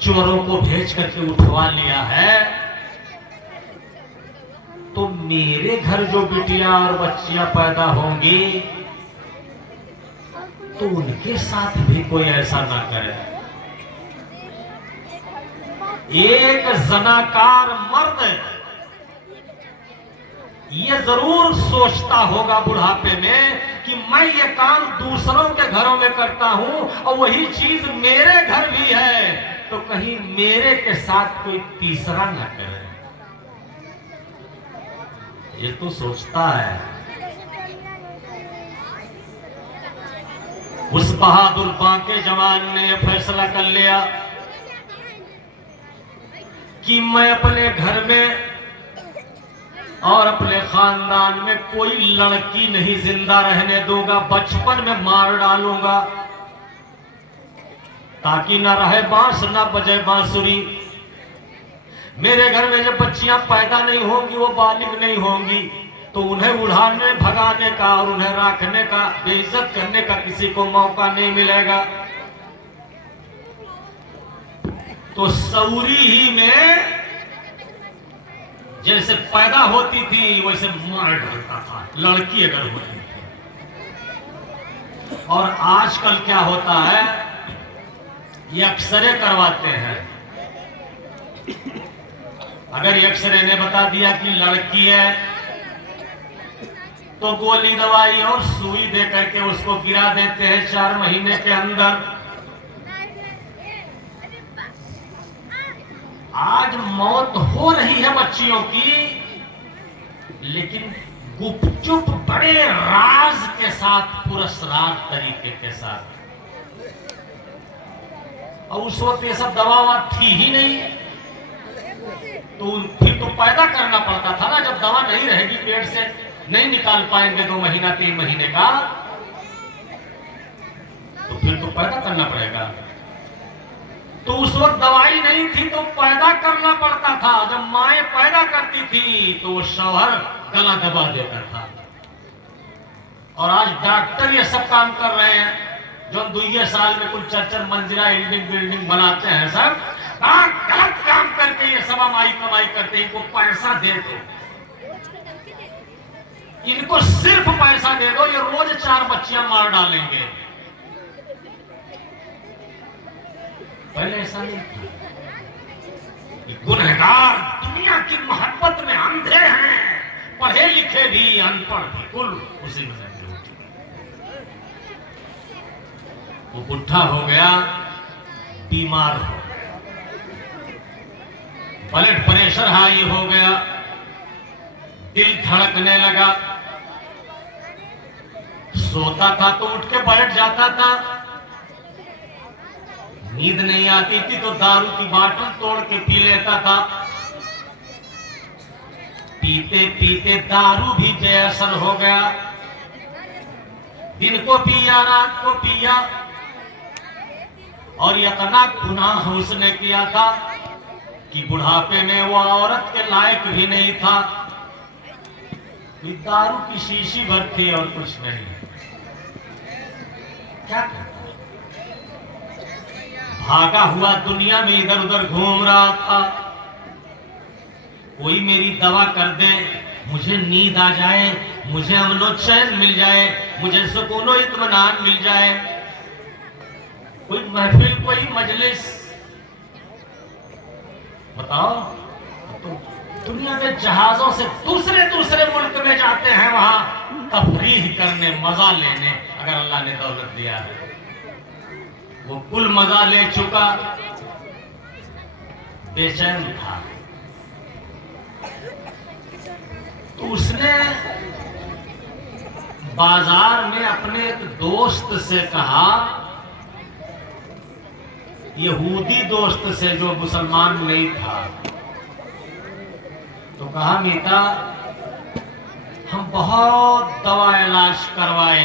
चोरों को भेज करके उठवा लिया है, तो मेरे घर जो बिटिया और बच्चियां पैदा होंगी तो उनके साथ भी कोई ऐसा ना करे। एक जनाकार मर्द ये जरूर सोचता होगा बुढ़ापे में कि मैं ये काम दूसरों के घरों में करता हूं और वही चीज मेरे घर भी है, तो कहीं मेरे के साथ कोई तीसरा ना करे। ये तो सोचता है। उस बहादुर बांके जवान ने यह फैसला कर लिया कि मैं अपने घर में और अपने खानदान में कोई लड़की नहीं जिंदा रहने दूंगा, बचपन में मार डालूंगा ताकि न रहे बांस न बजे बांसुरी। मेरे घर में जब बच्चियां पैदा नहीं होंगी, वो बालिग नहीं होंगी, तो उन्हें उड़ाने भगाने का और उन्हें रखने का, बेइज्जत करने का किसी को मौका नहीं मिलेगा। तो सऊरी ही में जैसे पैदा होती थी वैसे मार डालता था, लड़की अगर होती थी। और आजकल क्या होता है, ये एक्सरे करवाते हैं। अगर एक्सरे ने बता दिया कि लड़की है, तो गोली दवाई और सुई दे करके उसको गिरा देते हैं 4 महीने के अंदर। आज मौत हो रही है बच्चियों की, लेकिन गुपचुप बड़े राज के साथ, पुरस्कार तरीके के साथ। और उस वक्त ये सब दवा थी ही नहीं, तो फिर तो पैदा करना पड़ता था ना। जब दवा नहीं रहेगी, पेट से नहीं निकाल पाएंगे 2 महीना 3 महीने का, तो फिर तो पैदा करना पड़ेगा। तो उस वक्त दवाई नहीं थी तो पैदा करना पड़ता था। जब माएँ पैदा करती थी तो वो शौहर गला दबा देता था। और आज डॉक्टर ये सब काम कर रहे हैं, जो 2 साल में कुल 4 मंजिला बिल्डिंग बनाते हैं। सब गलत काम करके ये सब कमाई करते हैं। इनको पैसा दे दो, इनको सिर्फ पैसा दे दो, ये रोज 4 बच्चियां मार डालेंगे। पहले ऐसा नहीं था। गुनहगार दुनिया की मोहब्बत में अंधे हैं, पढ़े लिखे भी अनपढ़ भी, कुल उसी में रहते होते। वो बुढ़ा हो गया, बीमार हो, ब्लड प्रेशर हाई हो गया, दिल धड़कने लगा। सोता था तो उठ के बैठ जाता था, नींद नहीं आती थी तो दारू की बाटल तोड़ के पी लेता था। पीते पीते दारू भी बेअसर हो गया। दिन को पिया, रात को पिया, और इतना गुनाह उसने किया था कि बुढ़ापे में वो औरत के लायक भी नहीं था। दारू की शीशी भर थी और कुछ नहीं। क्या करता, भागा हुआ दुनिया में इधर उधर घूम रहा था। कोई मेरी दवा कर दे, मुझे नींद आ जाए, मुझे अमनो चैन मिल जाए, मुझे सुकूनो इत्मीनान मिल जाए। कोई महफिल, कोई मजलिस, बताओ। तो दुनिया में जहाजों से दूसरे मुल्क में जाते हैं, वहां तफरीह करने, मजा लेने, अगर अल्लाह ने दौलत दिया है। वो कुल मजा ले चुका, बेचैन था। तो उसने बाजार में अपने एक दोस्त से कहा, यहूदी दोस्त से जो मुसलमान नहीं था, तो कहा मीता हम बहुत दवा इलाज करवाए,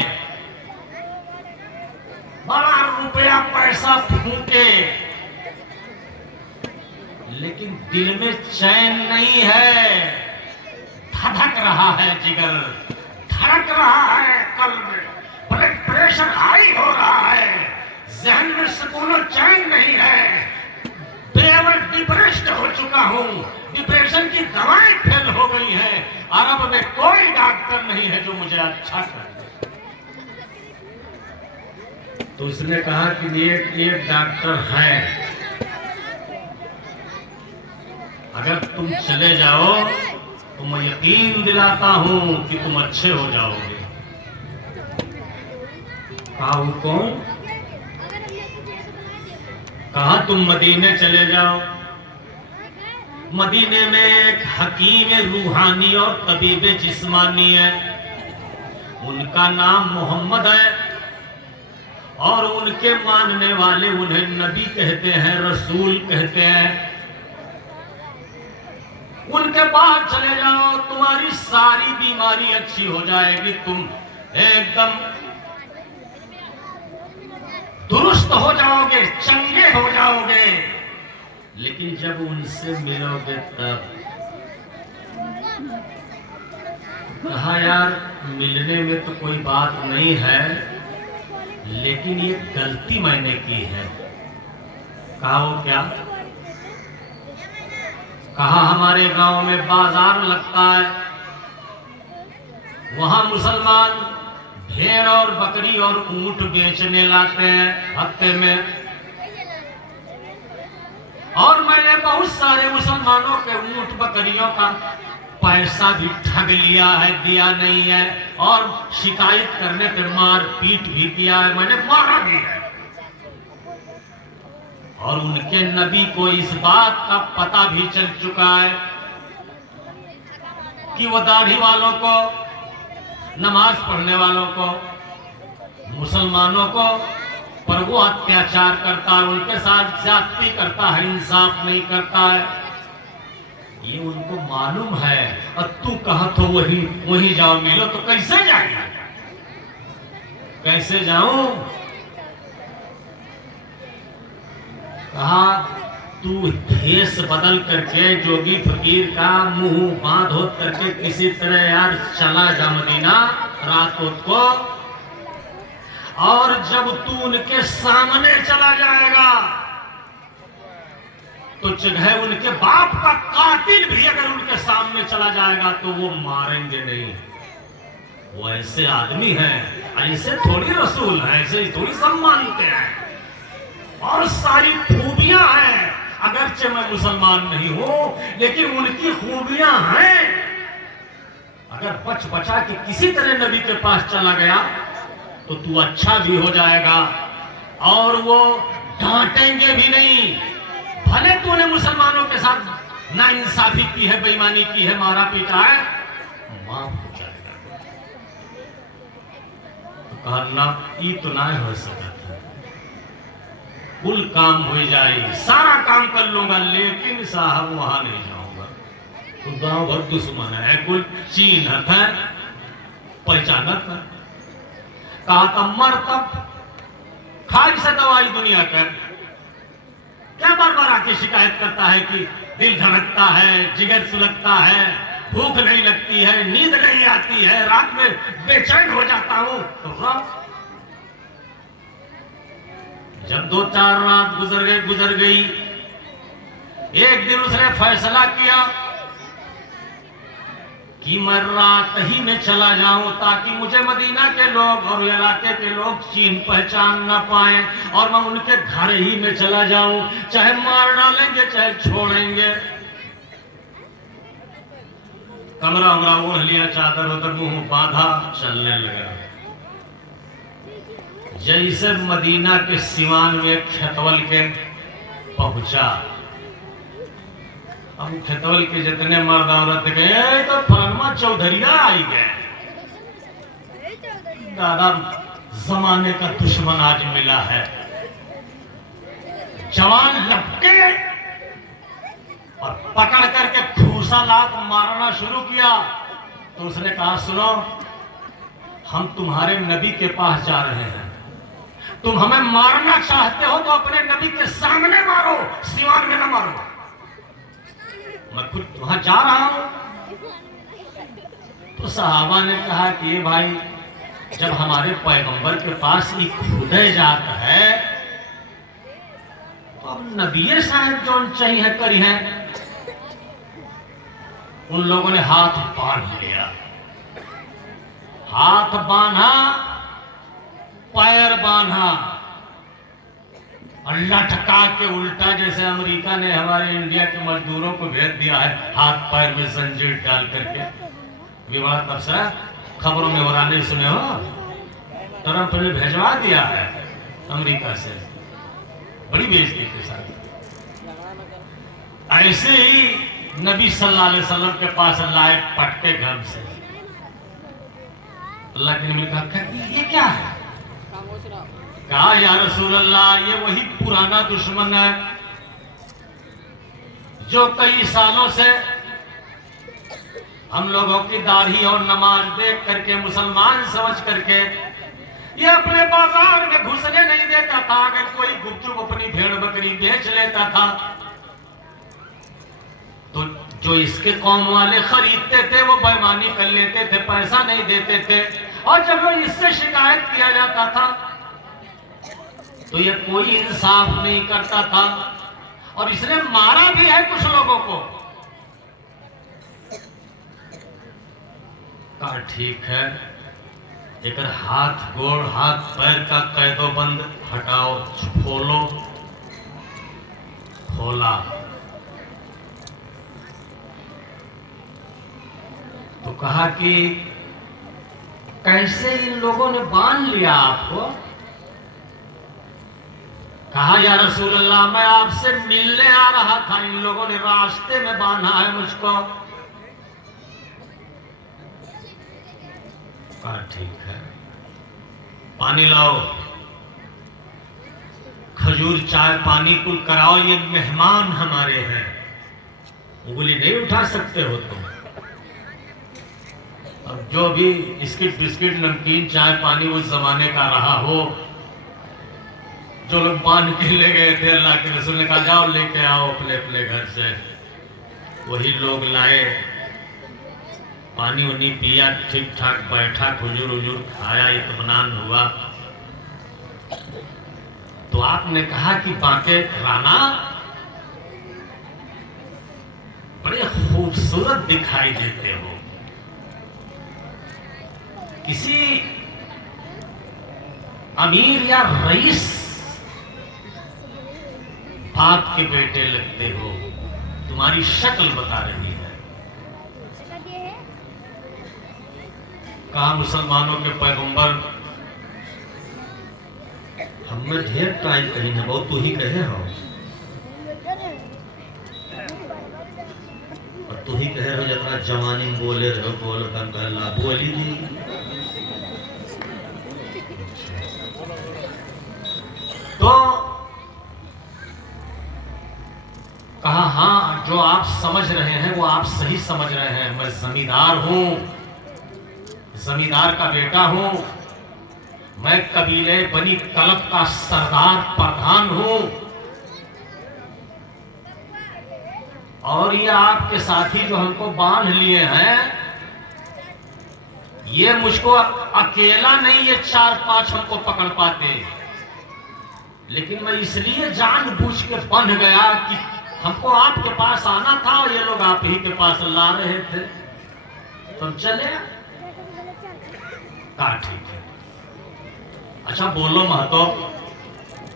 बड़ा रुपया पैसा फूके, लेकिन दिल में चैन नहीं है। धड़क रहा है जिगर, धड़क रहा है कल्ब, ब्लड प्रेशर हाई हो रहा है, जहन में सुकून और चैन नहीं है, बेअमल डिप्रेस्ड हो चुका हूँ, डिप्रेशन की दवाएं फेल हो गई हैं, अरब में कोई डॉक्टर नहीं है जो मुझे अच्छा कर दे। तो उसने कहा कि एक डॉक्टर है, अगर तुम चले जाओ तो मैं यकीन दिलाता हूं कि तुम अच्छे हो जाओगे। कहा वो कौन? कहा तुम मदीने चले जाओ, मदीने में एक हकीम रूहानी और तबीब जिस्मानी है, उनका नाम मोहम्मद है और उनके मानने वाले उन्हें नबी कहते हैं, रसूल कहते हैं। उनके पास चले जाओ, तुम्हारी सारी बीमारी अच्छी हो जाएगी, तुम एकदम दुरुस्त हो जाओगे, चंगे हो जाओगे। लेकिन जब उनसे मिलोगे तब कहा यार मिलने में तो कोई बात नहीं है, लेकिन ये गलती मैंने की है। कहा वो क्या? कहा हमारे गांव में बाजार लगता है, वहां मुसलमान भेड़ और बकरी और ऊंट बेचने लाते हैं हफ्ते में, और मैंने बहुत सारे मुसलमानों के ऊंट बकरियों का पैसा भी ठग लिया है, दिया नहीं है, और शिकायत करने पे मार पीट भी किया है, मैंने मारा भी है। और उनके नबी को इस बात का पता भी चल चुका है कि वो दाढ़ी वालों को, नमाज पढ़ने वालों को, मुसलमानों को पर वो अत्याचार करता है, उनके साथ ज्यादती करता है, इंसाफ नहीं करता है, ये उनको मालूम है। और तू कहा तो वही जाओ मिलो, तो कैसे जाएगा? कैसे जाऊं? कहा तू भेष बदल करके जोगी फकीर का मुंह बांध हो करके किसी तरह यार चला जा मदीना रात को, और जब तू उनके सामने चला जाएगा तो जगह उनके बाप का कातिल भी अगर उनके सामने चला जाएगा तो वो मारेंगे नहीं। वो ऐसे आदमी हैं, ऐसे थोड़ी रसूल है, ऐसे थोड़ी सब मानते हैं, और सारी खूबियां हैं। अगरचे मैं मुसलमान नहीं हूं, लेकिन उनकी खूबियां हैं। अगर बच बचा के किसी तरह नबी के पास चला गया तो तू अच्छा भी हो जाएगा, और वो डांटेंगे भी नहीं। भले तूने मुसलमानों के साथ नाइंसाफी की है, बेईमानी की है, मारा पीटा है, माफ हो जाएगा। तो कहा ना ये तो ना हो सकता, कुल काम हो जाएगी, सारा काम कर लूंगा, लेकिन साहब वहां नहीं जाऊंगा। तो गांव भर दुश्मन है, कुल चीन है, पहचानत है। कहा तब मर तब खाई से दवाई दुनिया कर, क्या बार बार आके शिकायत करता है कि दिल धड़कता है, जिगर सुलगता है, भूख नहीं लगती है, नींद नहीं आती है, रात में बेचैन हो जाता हूं। तो जब 2-4 रात गुजर गई, एक दिन उसने फैसला किया कि मैं रात ही में चला जाऊं ताकि मुझे मदीना के लोग और इलाके के लोग चीन पहचान ना पाए, और मैं उनके घर ही में चला जाऊं, चाहे मार डालेंगे चाहे छोड़ेंगे। कमरा उमरा ओढ़ लिया, चादर उधर मुंह बांधा, चलने लगा। जैसे मदीना के सिवान में खेतवल के पहुंचा, अब खेतवल के जितने मर्द औरत गए तो फरमा चौधरिया आई गए। दादा जमाने का दुश्मन आज मिला है। जवान लपके और पकड़ करके खूसा लात मारना शुरू किया। तो उसने कहा सुनो, हम तुम्हारे नबी के पास जा रहे हैं, तुम हमें मारना चाहते हो तो अपने नबी के सामने मारो, सिवान में न मारो। मैं खुद वहां जा रहा हूं। तो सहाबा ने कहा कि भाई जब हमारे पैगंबर के पास ये खुदे जाता है नबी साहब जो चाहिए करी है। उन लोगों ने हाथ बांध लिया, हाथ बांधा, पैर बांधा और लटका के उल्टा, जैसे अमेरिका ने हमारे इंडिया के मजदूरों को भेज दिया है हाथ पैर में जंजीर डाल करके। विवाह तब से खबरों में हो रहा, नहीं सुने हो? ट्रंप ने भेजवा दिया है अमेरिका से, बड़ी बेइज्जती के साथ। ऐसे ही नबी सल्लल्लाहु अलैहि वसल्लम के पास लाए पटके गम से। अल्लाह के नबी ने कहा ये क्या है? कहा या रसूल अल्लाह, ये वही पुराना दुश्मन है जो कई सालों से हम लोगों की दाढ़ी और नमाज देख करके, मुसलमान समझ करके ये अपने बाजार में घुसने नहीं देता था। अगर कोई गुपचुप अपनी भेड़ बकरी बेच लेता था तो जो इसके कौम वाले खरीदते थे वो बेईमानी कर लेते थे, पैसा नहीं देते थे। और जब वो इससे शिकायत किया जाता था तो ये कोई इंसाफ नहीं करता था और इसने मारा भी है कुछ लोगों को। कहा ठीक है, एक हाथ गोड़ हाथ पैर का कैदोबंद हटाओ, खोलो। खोला तो कहा कि कैसे इन लोगों ने बांध लिया आपको? कहा या रसूल अल्लाह, मैं आपसे मिलने आ रहा था, इन लोगों ने रास्ते में बांधा है मुझको। कहा ठीक है, पानी लाओ, खजूर चाय पानी कुल कराओ, ये मेहमान हमारे हैं, उंगली नहीं उठा सकते हो तुम। अब जो भी बिस्किट बिस्किट नमकीन चाय पानी उस जमाने का रहा हो, जो लोग बांध के ले गए थे, अल्लाह के रसूल ने कहा जाओ लेके आओ अपने अपने घर से। वही लोग लाए, पानी उनी पिया, ठीक ठाक बैठा, खजूर उजूर खाया, इत्मीनान हुआ। तो आपने कहा कि बाके राना बड़े खूबसूरत दिखाई देते हो, किसी अमीर या रईस बाप के बेटे लगते हो, तुम्हारी शक्ल बता रही है। कहा मुसलमानों के पैगंबर, हमें ढेर टाइम कहीं ना बहुत तू ही कहे हो, और तू ही कहे रहो जितना जवानी में बोले रहो, बोल कहला बोली दी। तो कहा हाँ, जो आप समझ रहे हैं वो आप सही समझ रहे हैं। मैं जमींदार हूं, जमींदार का बेटा हूं, मैं कबीले बनी कलब का सरदार प्रधान हूं, और ये आपके साथी जो हमको बांध लिए हैं, ये मुझको अकेला नहीं, ये 4-5 हमको पकड़ पाते, लेकिन मैं इसलिए जानबूझ के बंध गया कि हमको आपके पास आना था और ये लोग आप ही के पास ला रहे थे, तुम चले। कहा ठीक है, अच्छा बोलो महतो,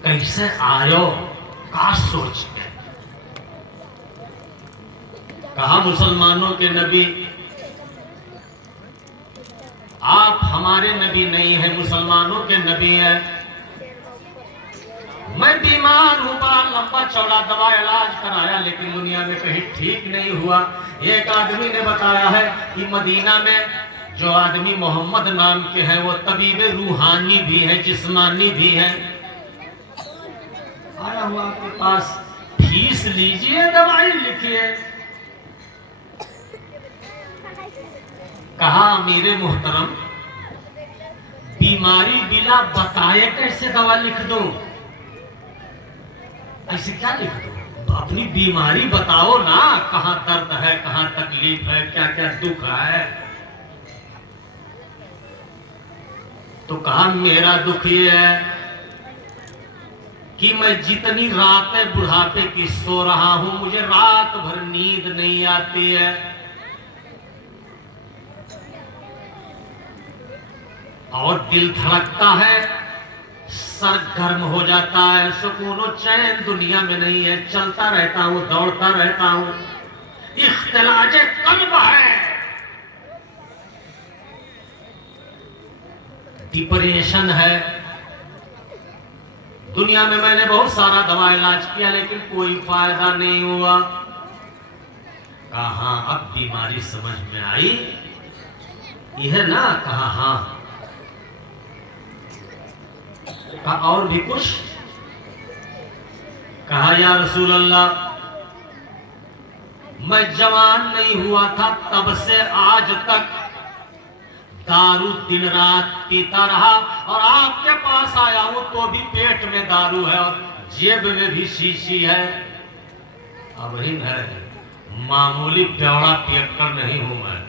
कैसे आयो, का सोच के? कहा मुसलमानों के नबी, आप हमारे नबी नहीं है, मुसलमानों के नबी है। मैं बीमार हूं, बड़ा लंबा चौड़ा दवा इलाज कराया, लेकिन दुनिया में कहीं ठीक नहीं हुआ। एक आदमी ने बताया है कि मदीना में जो आदमी मोहम्मद नाम के हैं वो तबीब रूहानी भी है, जिस्मानी भी है। आया हुआ आपके पास, फीस लीजिए, दवाई लिखिए। कहा अमीरे मोहतरम, बीमारी बिना बताए कैसे दवा लिख दो? ऐसे क्या लिख दो? अपनी बीमारी बताओ ना, कहां दर्द है, कहां तकलीफ है, क्या क्या दुख है। तो कहा मेरा दुख ये है कि मैं जितनी रातें बुढ़ापे की सो रहा हूं, मुझे रात भर नींद नहीं आती है। और दिल धड़कता है, सर गर्म हो जाता है, सुकून और चैन दुनिया में नहीं है। चलता रहता हूं, दौड़ता रहता हूं, इख्तिलाजे कल्ब है, डिप्रेशन है। दुनिया में मैंने बहुत सारा दवा इलाज किया लेकिन कोई फायदा नहीं हुआ। कहा अब बीमारी समझ में आई, यह ना कहा हाँ। कहा और भी कुछ? कहा या रसूल अल्लाह, मैं जवान नहीं हुआ था तब से आज तक दारू दिन रात पीता रहा, और आपके पास आया हूं तो भी पेट में दारू है और जेब में भी शीशी है। अब ही है, मामूली प्याड़ा पियक्कर नहीं हूं मैं।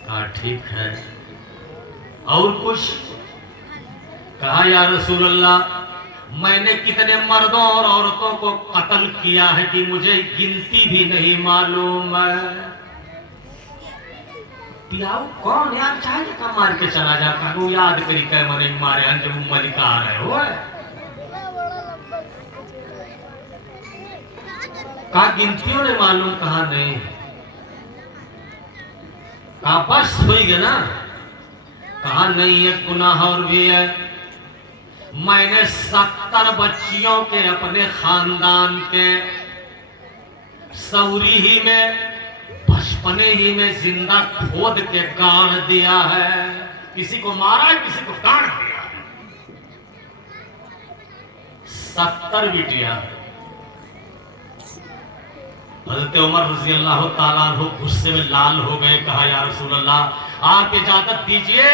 कहा ठीक है, और कुछ? कहा या रसूल अल्लाह, मैंने कितने मर्दों और औरतों को कत्ल किया है कि मुझे गिनती भी नहीं मालूम है। पियाऊ कौन यार, चाहे का मार के चला जाता है, वो याद करी कह मरे मारे हैं जब मलिका आ रहे हो। कहा गिनतियों ने मालूम, कहा नहीं। कहा बस हुई गया ना? कहा नहीं, एक गुनाह और भी है। मैंने 70 बच्चियों के अपने खानदान के सौरी ही में, बचपने ही में जिंदा खोद के गाड़ दिया है। किसी को मारा है, किसी को गाड़ दिया है। 70 बिटिया। हज़रत उमर रज़ी अल्लाह ताला अन्हु गुस्से में लाल हो गए। कहा या रसूल अल्लाह, आप इजाजत दीजिए,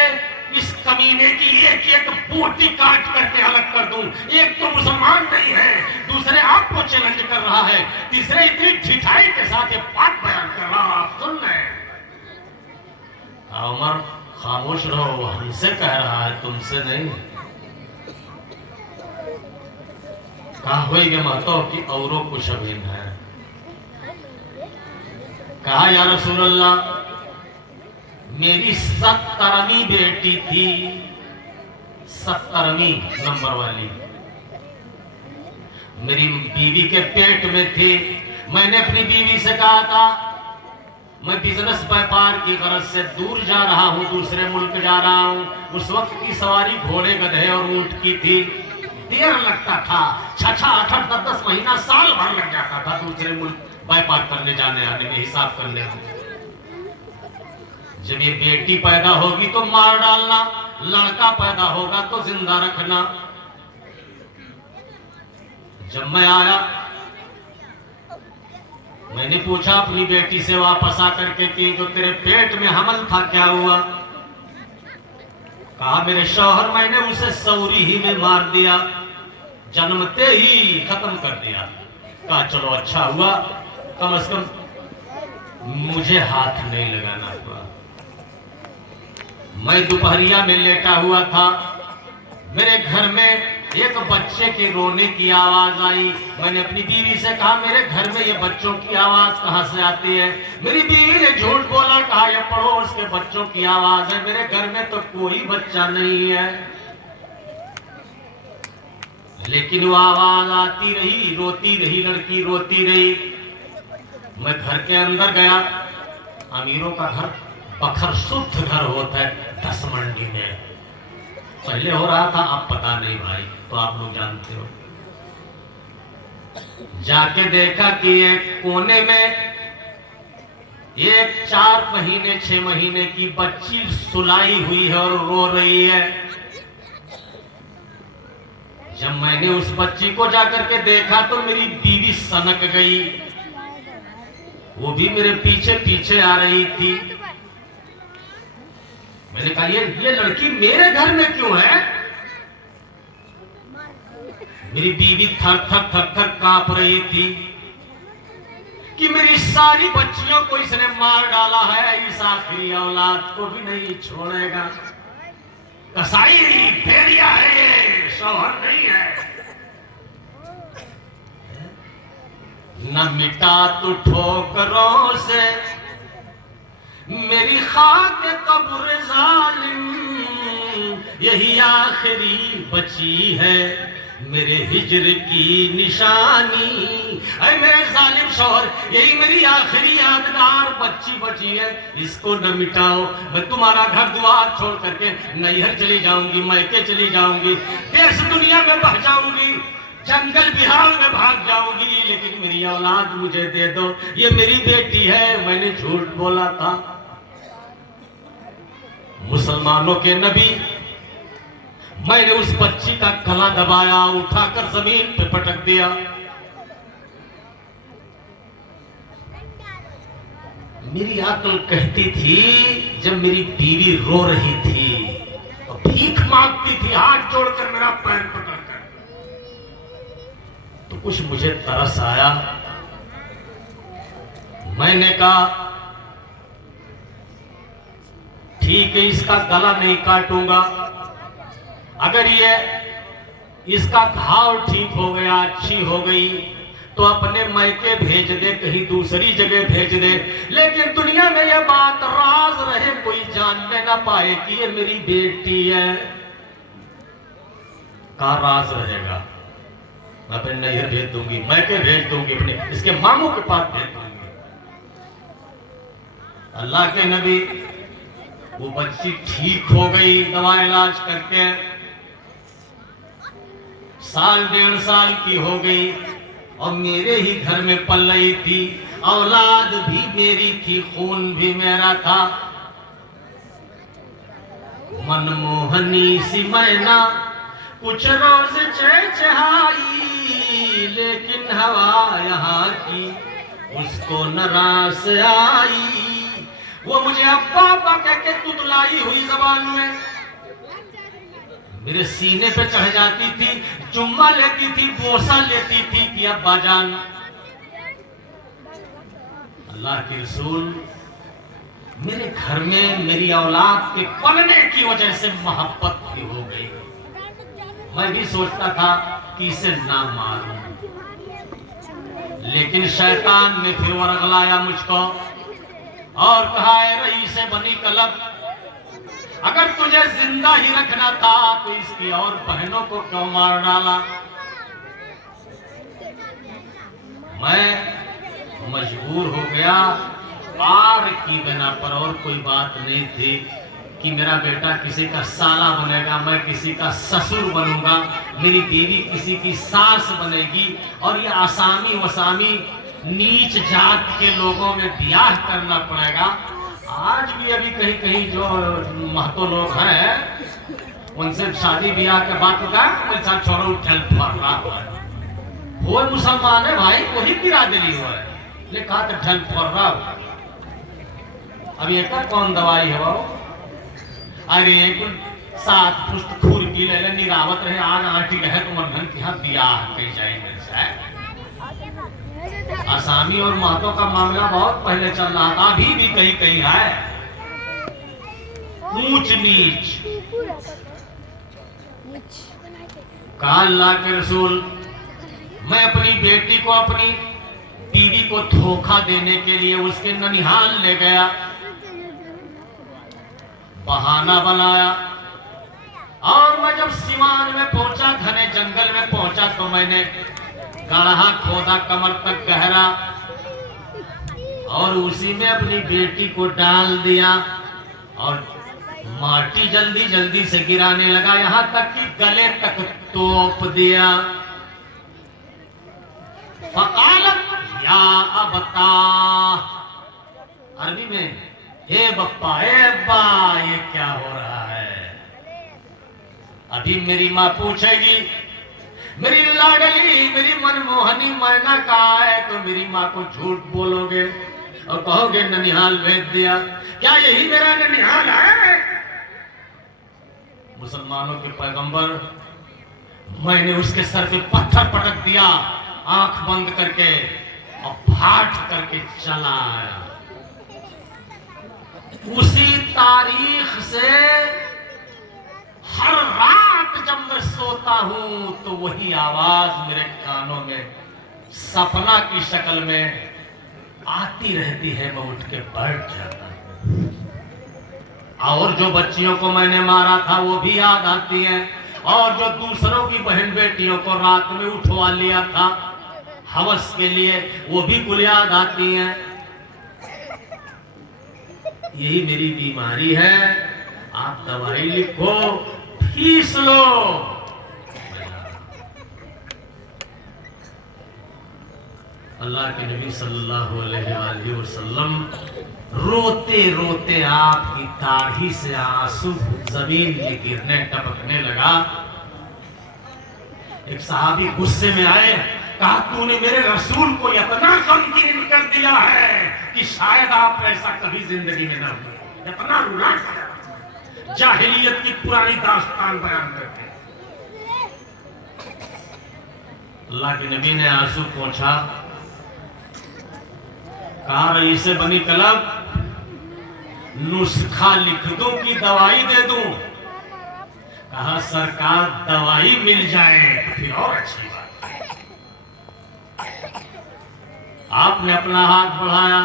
इस कमीने की एक एक बोटी काट करके अलग कर दूं। एक तो मुसलमान नहीं है, दूसरे आपको चैलेंज कर रहा है, तीसरे इतनी ढिठाई के साथ ये बात बयान कर रहा है, आप सुन रहे हैं। उमर खामोश रहो, वो हमसे कह रहा है, तुमसे नहीं। कहा हुई के महतो कि औरों कुछ अभिन्न है। कहा या रसूल अल्लाह, मेरी 70वीं बेटी थी, 70वीं नंबर वाली, मेरी बीवी के पेट में थी। मैंने अपनी बीवी से कहा था, मैं बिजनेस व्यापार की गरज से दूर जा रहा हूं, दूसरे मुल्क जा रहा हूं। उस वक्त की सवारी घोड़े, गधे और ऊंट की थी, देर लगता था, 6-6, 8-8, 10-10 महीना, साल भर लग जाता था दूसरे मुल्क व्यापार करने जाने आने में, हिसाब करने में। जब ये बेटी पैदा होगी तो मार डालना, लड़का पैदा होगा तो जिंदा रखना। जब मैं आया, मैंने पूछा अपनी बेटी से वापस आकर के कि जो तेरे पेट में हमल था क्या हुआ? कहा मेरे शौहर, मैंने उसे सौरी ही में मार दिया, जन्मते ही खत्म कर दिया। कहा चलो अच्छा हुआ, कम से कम मुझे हाथ नहीं लगाना हुआ। मैं दोपहरिया में लेटा हुआ था, मेरे घर में एक बच्चे के रोने की आवाज आई। मैंने अपनी बीवी से कहा मेरे घर में ये बच्चों की आवाज कहां से आती है? मेरी बीवी ने झूठ बोला, कहा ये पड़ोस के बच्चों की आवाज है, मेरे घर में तो कोई बच्चा नहीं है। लेकिन वो आवाज आती रही, रोती रही, लड़की रोती रही। मैं घर के अंदर गया, अमीरों का घर बखर शुद्ध घर होता है 10 मंडी में, पहले हो रहा था, अब पता नहीं भाई, तो आप लोग जानते हो। जाके देखा कि एक कोने में एक 4 महीने 6 महीने की बच्ची सुलाई हुई है और रो रही है। जब मैंने उस बच्ची को जाकर के देखा तो मेरी बीवी सनक गई, वो भी मेरे पीछे पीछे आ रही थी। मैंने कहा ये लड़की मेरे घर में क्यों है? मेरी बीवी थर थर थर थर कांप रही थी कि मेरी सारी बच्चियों को इसने मार डाला है, इस आखिरी औलाद को भी नहीं छोड़ेगा। कसाई भेड़िया है ये, शौहर नहीं है। न मिटा तू ठोकरों से मेरी खाक कब्र जालिम, यही आखिरी बची है मेरे हिज्र की निशानी। अरे मेरे जालिम शौहर, यही मेरी आखिरी यादगार बच्ची बची है, इसको न मिटाओ। मैं तुम्हारा घर द्वार छोड़ करके नैहर चली जाऊंगी, मैके चली जाऊंगी, देश दुनिया में बह जाऊंगी, जंगल बिहार में भाग जाऊंगी, लेकिन मेरी औलाद मुझे दे दो, ये मेरी बेटी है, मैंने झूठ बोला था। मुसलमानों के नबी, मैंने उस बच्ची का गला दबाया, उठाकर जमीन पे पटक दिया। मेरी अक्ल कहती थी, जब मेरी बीवी रो रही थी तो भीख मांगती थी, हाथ जोड़कर मेरा पैर पकड़कर। तो कुछ मुझे तरस आया। मैंने कहा ठीक है, इसका गला नहीं काटूंगा, अगर ये इसका घाव ठीक हो गया, अच्छी हो गई, तो अपने मैके भेज दे, कहीं दूसरी जगह भेज दे, लेकिन दुनिया में यह बात राज रहे, कोई जानने ना पाए कि ये मेरी बेटी है। का राज रहेगा, मैं अपने नैहर भेज दूंगी, मैके भेज दूंगी, अपने इसके मामू के पास भेज दूंगी। अल्लाह के नबी, वो बच्ची ठीक हो गई दवा इलाज करके, साल 1.5 साल की हो गई, और मेरे ही घर में पल रही थी, औलाद भी मेरी थी, खून भी मेरा था। मनमोहनी सी मैना कुछ रोज चहचहाई, लेकिन हवा यहाँ की उसको नाराज आई। वो मुझे अब्बा अब्बा कह के तुतलाई हुई जबान में मेरे सीने पे चढ़ जाती थी, चुम्मा लेती थी, बोसा लेती थी कि अब्बा जान। अल्लाह के रसूल, मेरे घर में मेरी औलाद के पलने की वजह से मोहब्बत भी हो गई। मैं भी सोचता था कि इसे ना मारूं, लेकिन शैतान ने फिर वरगलाया मुझको और कहा, रईस बनी कलब, अगर तुझे जिंदा ही रखना था तो इसकी और बहनों को क्यों मार डाला। मैं मजबूर हो गया, पार की बिना पर, और कोई बात नहीं थी कि मेरा बेटा किसी का साला बनेगा, मैं किसी का ससुर बनूंगा, मेरी बीवी किसी की सास बनेगी, और ये आसामी वसामी नीच जात के लोगों में ब्याह करना पड़ेगा। आज भी अभी कहीं कहीं जो महतो लोग हैं, उनसे शादी ब्याह के बाद होता है, मेरे साथ छोड़ो उठल फर रहा है, वो मुसलमान है भाई, वही बिरादरी हुआ है, ले कहा तो ढल फर रहा। अब एक कौन दवाई है वो, अरे कुल 7 पुष्ट खूर पी ले, निरावत रहे, आज आंटी रहे तो मन के यहाँ ब्याह कही जाएंगे। आसामी और महतो का मामला बहुत पहले चल रहा था, अभी भी कहीं कहीं है ऊंच नीच। कहा अल्लाह के रसूल, मैं अपनी बेटी को, अपनी बीवी को धोखा देने के लिए उसके ननिहाल ले गया, बहाना बनाया, और मैं जब सिवान में पहुंचा, घने जंगल में पहुंचा, तो मैंने गढ़ा खोदा कमर तक गहरा, और उसी में अपनी बेटी को डाल दिया, और माटी जल्दी जल्दी से गिराने लगा, यहां तक कि गले तक तोप दिया। फकालत या अबता, अरबी में, हे बप्पा, हे अब्बा, ये क्या हो रहा है। अभी मेरी माँ पूछेगी, मेरी लाडली, मेरी मनमोहनी मैना कहाँ है, तो मेरी माँ को झूठ बोलोगे और कहोगे ननिहाल भेज दिया। क्या यही मेरा ननिहाल है? मुसलमानों के पैगंबर, मैंने उसके सर पे पत्थर पटक दिया, आंख बंद करके, और फाट करके चला आया। उसी तारीख से हर रात जब मैं सोता हूं तो वही आवाज मेरे कानों में सपना की शक्ल में आती रहती है। मैं उठ के बैठ जाता हूं और जो बच्चियों को मैंने मारा था वो भी याद आती हैं, और जो दूसरों की बहन बेटियों को रात में उठवा लिया था हवस के लिए, वो भी कुल याद आती हैं। यही मेरी बीमारी है, आप दवाई लिखो, फीस लो। अल्लाह के नबी सल्लल्लाहु अलैहि वसल्लम रोते रोते आपकी दाढ़ी से आंसू जमीन में गिरने टपकने लगा। एक सहाबी गुस्से में आए, कहा तूने मेरे रसूल को इतना गमगीन कर दिया है कि शायद आप ऐसा कभी जिंदगी में न हुए। इतना रुला जाहिलियत की पुरानी दास्तान बयान करके। अल्लाह के नबी ने आंसू पोंछा, कहा रईस बनी कलब नुस्खा लिख दूं कि दवाई दे दूं? कहा सरकार दवाई मिल जाए तो फिर और अच्छी बात है। आपने अपना हाथ बढ़ाया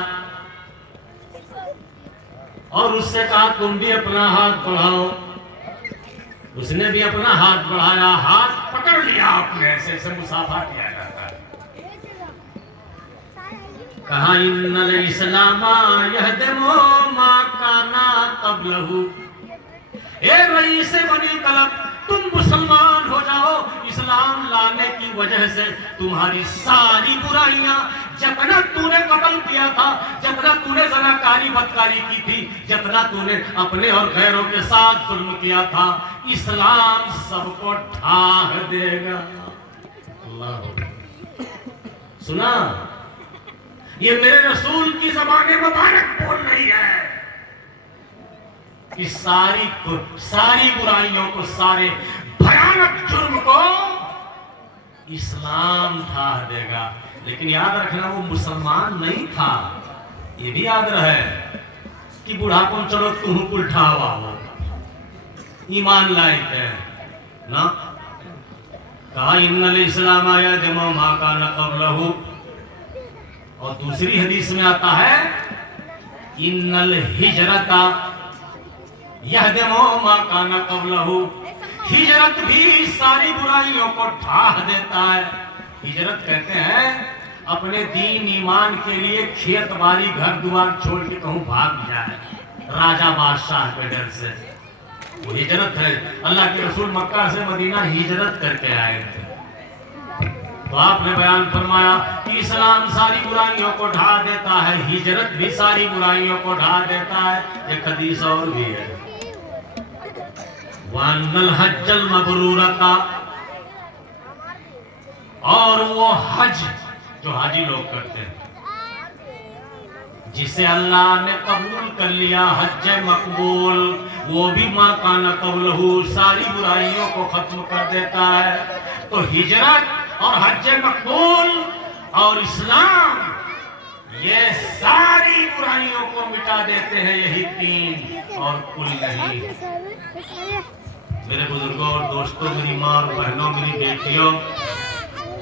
और उससे कहा तुम भी अपना हाथ बढ़ाओ। उसने भी अपना हाथ बढ़ाया, हाथ पकड़ लिया आपने, ऐसे मुसाफा किया जाता है। कहा इन्नल इस्लामा यहदमु मा काना क़ब्लहु। ए रईस बनी कलब, तुम मुसलमान हो जाओ। इस्लाम लाने की वजह से तुम्हारी सारी बुराइयां, जितना तूने कत्ल किया था, जितना तूने ज़नाकारी बदकारी की थी, जितना तूने अपने और गैरों के साथ जुल्म किया था, इस्लाम सबको ढाह देगा। अल्लाह, सुना? ये मेरे रसूल की ज़बान मुबारक बोल रही है कि सारी बुराइयों को, सारे भयानक जुर्म को इस्लाम ढाह देगा। लेकिन याद रखना वो मुसलमान नहीं था, ये भी याद रहे कि बुढ़ापा चलो तुम कुल ठावा हो, ईमान लायक है ना। कहा इन्नल इस्लाम आया जमा मा काना क़ब्लहु। और दूसरी हदीस में आता है इन्नल हिजरता यहदमु मा काना क़ब्लहु। हिजरत भी सारी बुराइयों को ढाह देता है। हिजरत कहते हैं अपने दीन ईमान के लिए खेत बाड़ी घर द्वार छोड़ के कहूं भाग जाए, राजा बादशाह के डर से, वो हिजरत है। अल्लाह के रसूल मक्का से मदीना हिजरत करके आए थे। तो आपने बयान फरमाया कि इस्लाम सारी बुराइयों को ढा देता है, हिजरत भी सारी बुराइयों को ढा देता है। एक हदीस और भी है, वन्नल हज्जल मबरूरता, और वो हज जो हाजी लोग करते हैं, जिसे अल्लाह ने कबूल कर लिया, हज मकबूल, वो भी मा काना क़ब्लहु, सारी बुराइयों को खत्म कर देता है। तो हिजरत और हज मकबूल और इस्लाम, ये सारी बुराइयों को मिटा देते हैं, यही तीन और कुल नहीं। मेरे बुजुर्गों और दोस्तों, मेरी माँ और बहनों, मेरी बेटियों,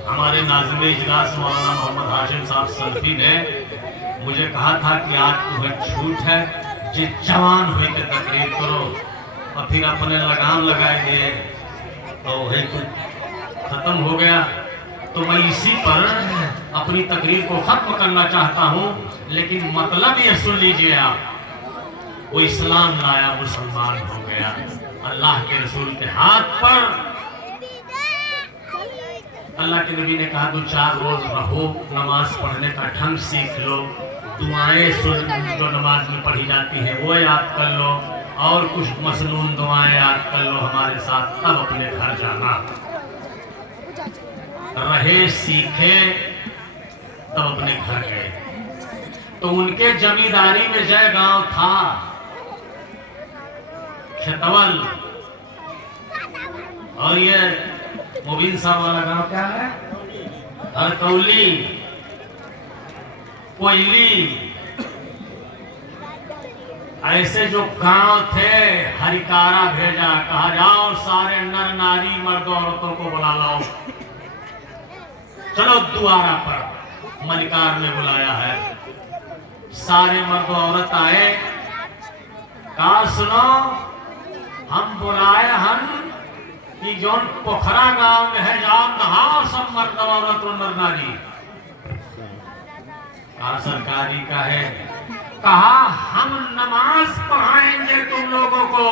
हमारे नाज़िम इजलास मौलाना मोहम्मद हाशिम साहब सल्फी ने मुझे कहा था कि आज तुम्हें छूट है, जे जवान हुई के तकरीर करो, और फिर अपने लगाम लगाए दिए तो वही कुछ खत्म हो गया। तो मैं इसी पर अपनी तकरीर को खत्म करना चाहता हूँ, लेकिन मतलब ये सुन लीजिए आप, वो इस्लाम लाया, मुसलमान हो गया, अल्लाह के रसूल के हाथ पर। अल्लाह के नबी ने कहा 2-4 रोज रहो, नमाज पढ़ने का ढंग सीख लो, दुआएं जो नमाज में पढ़ी जाती हैं वो याद कर लो, और कुछ मसनून दुआएं याद कर लो हमारे साथ, तब अपने घर जाना। रहे सीखे तब अपने घर गए। तो उनके जमींदारी में जय गांव था, खेतवल, और ये मुबीन साहब वाला गांव क्या है, हरकौली, कोयली, ऐसे जो गांव थे हरिकारा भेजा, कहा जाओ सारे नर नारी मर्द औरतों को बुला लाओ, चलो द्वारा पर। मलिकार ने बुलाया है, सारे मर्द औरत आए, कहा सुनो हम बुलाए हम कि जो पोखरा गांव में है जाओ नहाओ सब मर्द औरत और नर नारी। कहा सरकारी का है, कहा हम नमाज पढ़ाएंगे तुम लोगों को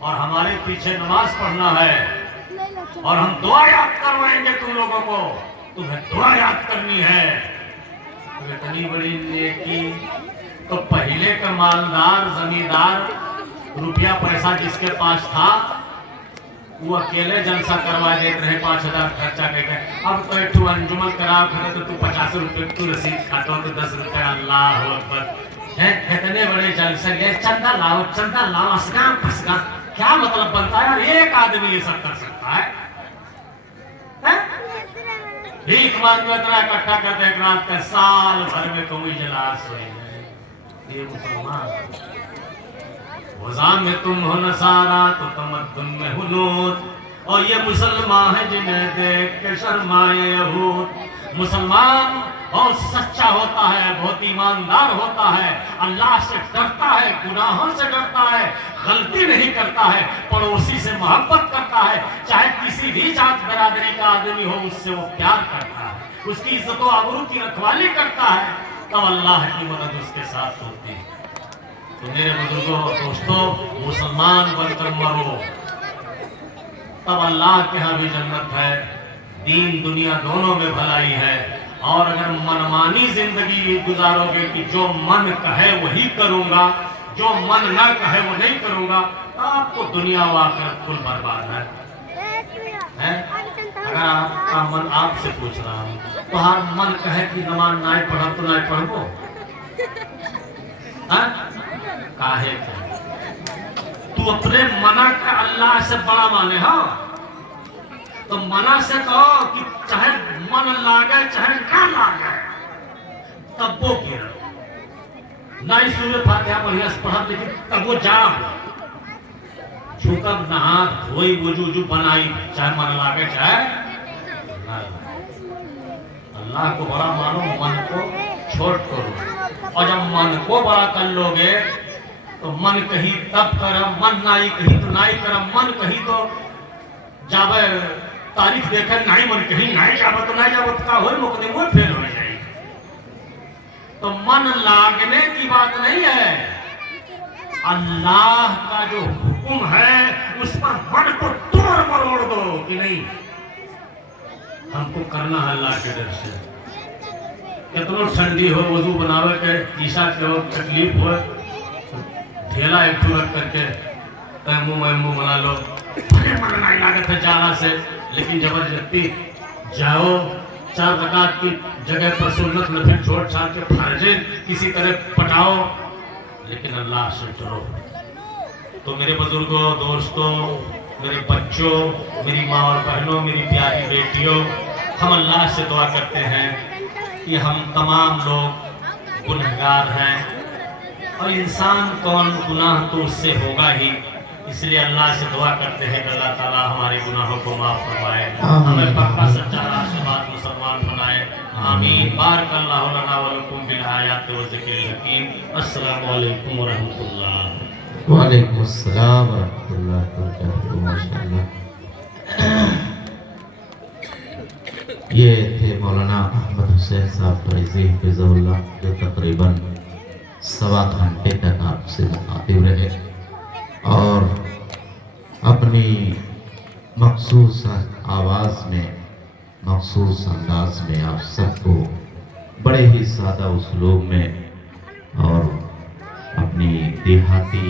और हमारे पीछे नमाज पढ़ना है और हम दुआ याद करवाएंगे तुम लोगों को, तुम्हें दुआ याद करनी है। तो इतनी बड़ी नेकी, तो पहले का मालदार जमींदार रुपया पैसा जिसके पास था वो अकेले जलसा करवा देते रहे, 5,000 खर्चा करके। अब तो एक अंजुमन कराओ खड़े तो तू 50 रुपये तू रसीद खाता तो 10 रुपये। अल्लाह अकबर है, इतने बड़े जलसे गए, चंदा लाओ असगाम फसगा, क्या मतलब बनता है यार? एक आदमी ये सब कर सकता है? भीख मांग में इतना इकट्ठा करते एक रात का, साल भर में कोई जलास हुई। ये मुसलमान वज़ाम में तुम हो नसारा तो तमद्दुन में हुनूद, और ये मुसलमान है जिन्हें देख के शर्माए यहूद। मुसलमान बहुत सच्चा होता है, बहुत ईमानदार होता है, अल्लाह से डरता है, गुनाहों से डरता है, गलती नहीं करता है, पड़ोसी से मोहब्बत करता है, चाहे किसी भी जात बरादरी का आदमी हो उससे वो प्यार करता है, उसकी इज्जत व आबरू की रखवाली करता है, तब अल्लाह की मदद उसके साथ होती है। तो मेरे बुजुर्गों दोस्तों, मुसलमान बनकर मरो तब अल्लाह के यहाँ भी जन्नत है, दीन दुनिया दोनों में भलाई है। और अगर मनमानी जिंदगी गुजारोगे कि जो मन कहे वही करूंगा, जो मन न कहे वो नहीं करूंगा, तो आपको दुनिया व आखिरत कुल बर्बाद है? अगर आपका मन, आपसे पूछ रहा हूँ, तो हर मन कहे कि नमाज ना पढ़ा तो ना पढ़ो, काहे तू अपने मना का अल्लाह से बड़ा माने? हाँ, तो मना से कहो कि चाहे मन लागे चाहे ना लागे, तब वो गिर नहीं सूर्य फातिहा बढ़िया से पढ़ा, लेकिन तब वो जाम झुकब नहा धोई वजू बनाई, चाहे मन लागे चाहे ना लागे। अल्लाह को बड़ा मानो, मन को छोट करो, और जब मन को बड़ा कर लोगे तो मन कही तब कर, मन नाई कही तो नाई कर, मन कही तो जावे तारीख देखे, नाई मन कही नाई जावे तो नाई जावे, का हो मुकदमे वो फेल हो जाए। तो मन लागने की बात नहीं है, अल्लाह का जो हुक्म है उस पर मन को तोड़ मरोड़ दो कि नहीं, हमको करना है अल्लाह के डर से। कितनो ठंडी हो, वजू बनावे के ईशा के हो, तकलीफ हो, ठेला एक रख करके तैमूम बना लो, मन नहीं लागत है जाना से, लेकिन जबरदस्ती जाओ, 4 रकात की जगह पर सुन्नत में फिर छोड़ छाड़ के फर्जे किसी तरह पटाओ, लेकिन अल्लाह से डरो। तो मेरे बुजुर्गों दोस्तों, मेरे बच्चों, मेरी माँ और बहनों, मेरी प्यारी बेटियों, हम अल्लाह से दुआ करते हैं कि हम तमाम लोग गुनहगार हैं, और इंसान कौन, गुनाह तो उससे होगा ही, इसलिए अल्लाह से दुआ करते हैं कि अल्लाह ताला हमारे गुनाहों को माफ फरमाए, हमें पक्का सच्चा राष्ट्रवाद मुसलमान बनाए। आमीन। बारकल्लाहु लना व लकुम बिल आयाति व ज़िक्रिल हकीम। अस्सलामु अलैकुम व रहमतुल्लाह। व अलैकुम अस्सलाम व रहमतुल्लाहि व बरकातहू। माशाअल्लाह, ये थे मौलाना अहमद हुसैन साहब फरीजी हिफ़िज़हुल्लाह, जो तकरीबन 1.25 घंटे तक आपसे मुखातिब रहे और अपनी मखसूस आवाज़ में, मखसूस अंदाज में आप सबको बड़े ही सादा उसलूब में और अपनी देहाती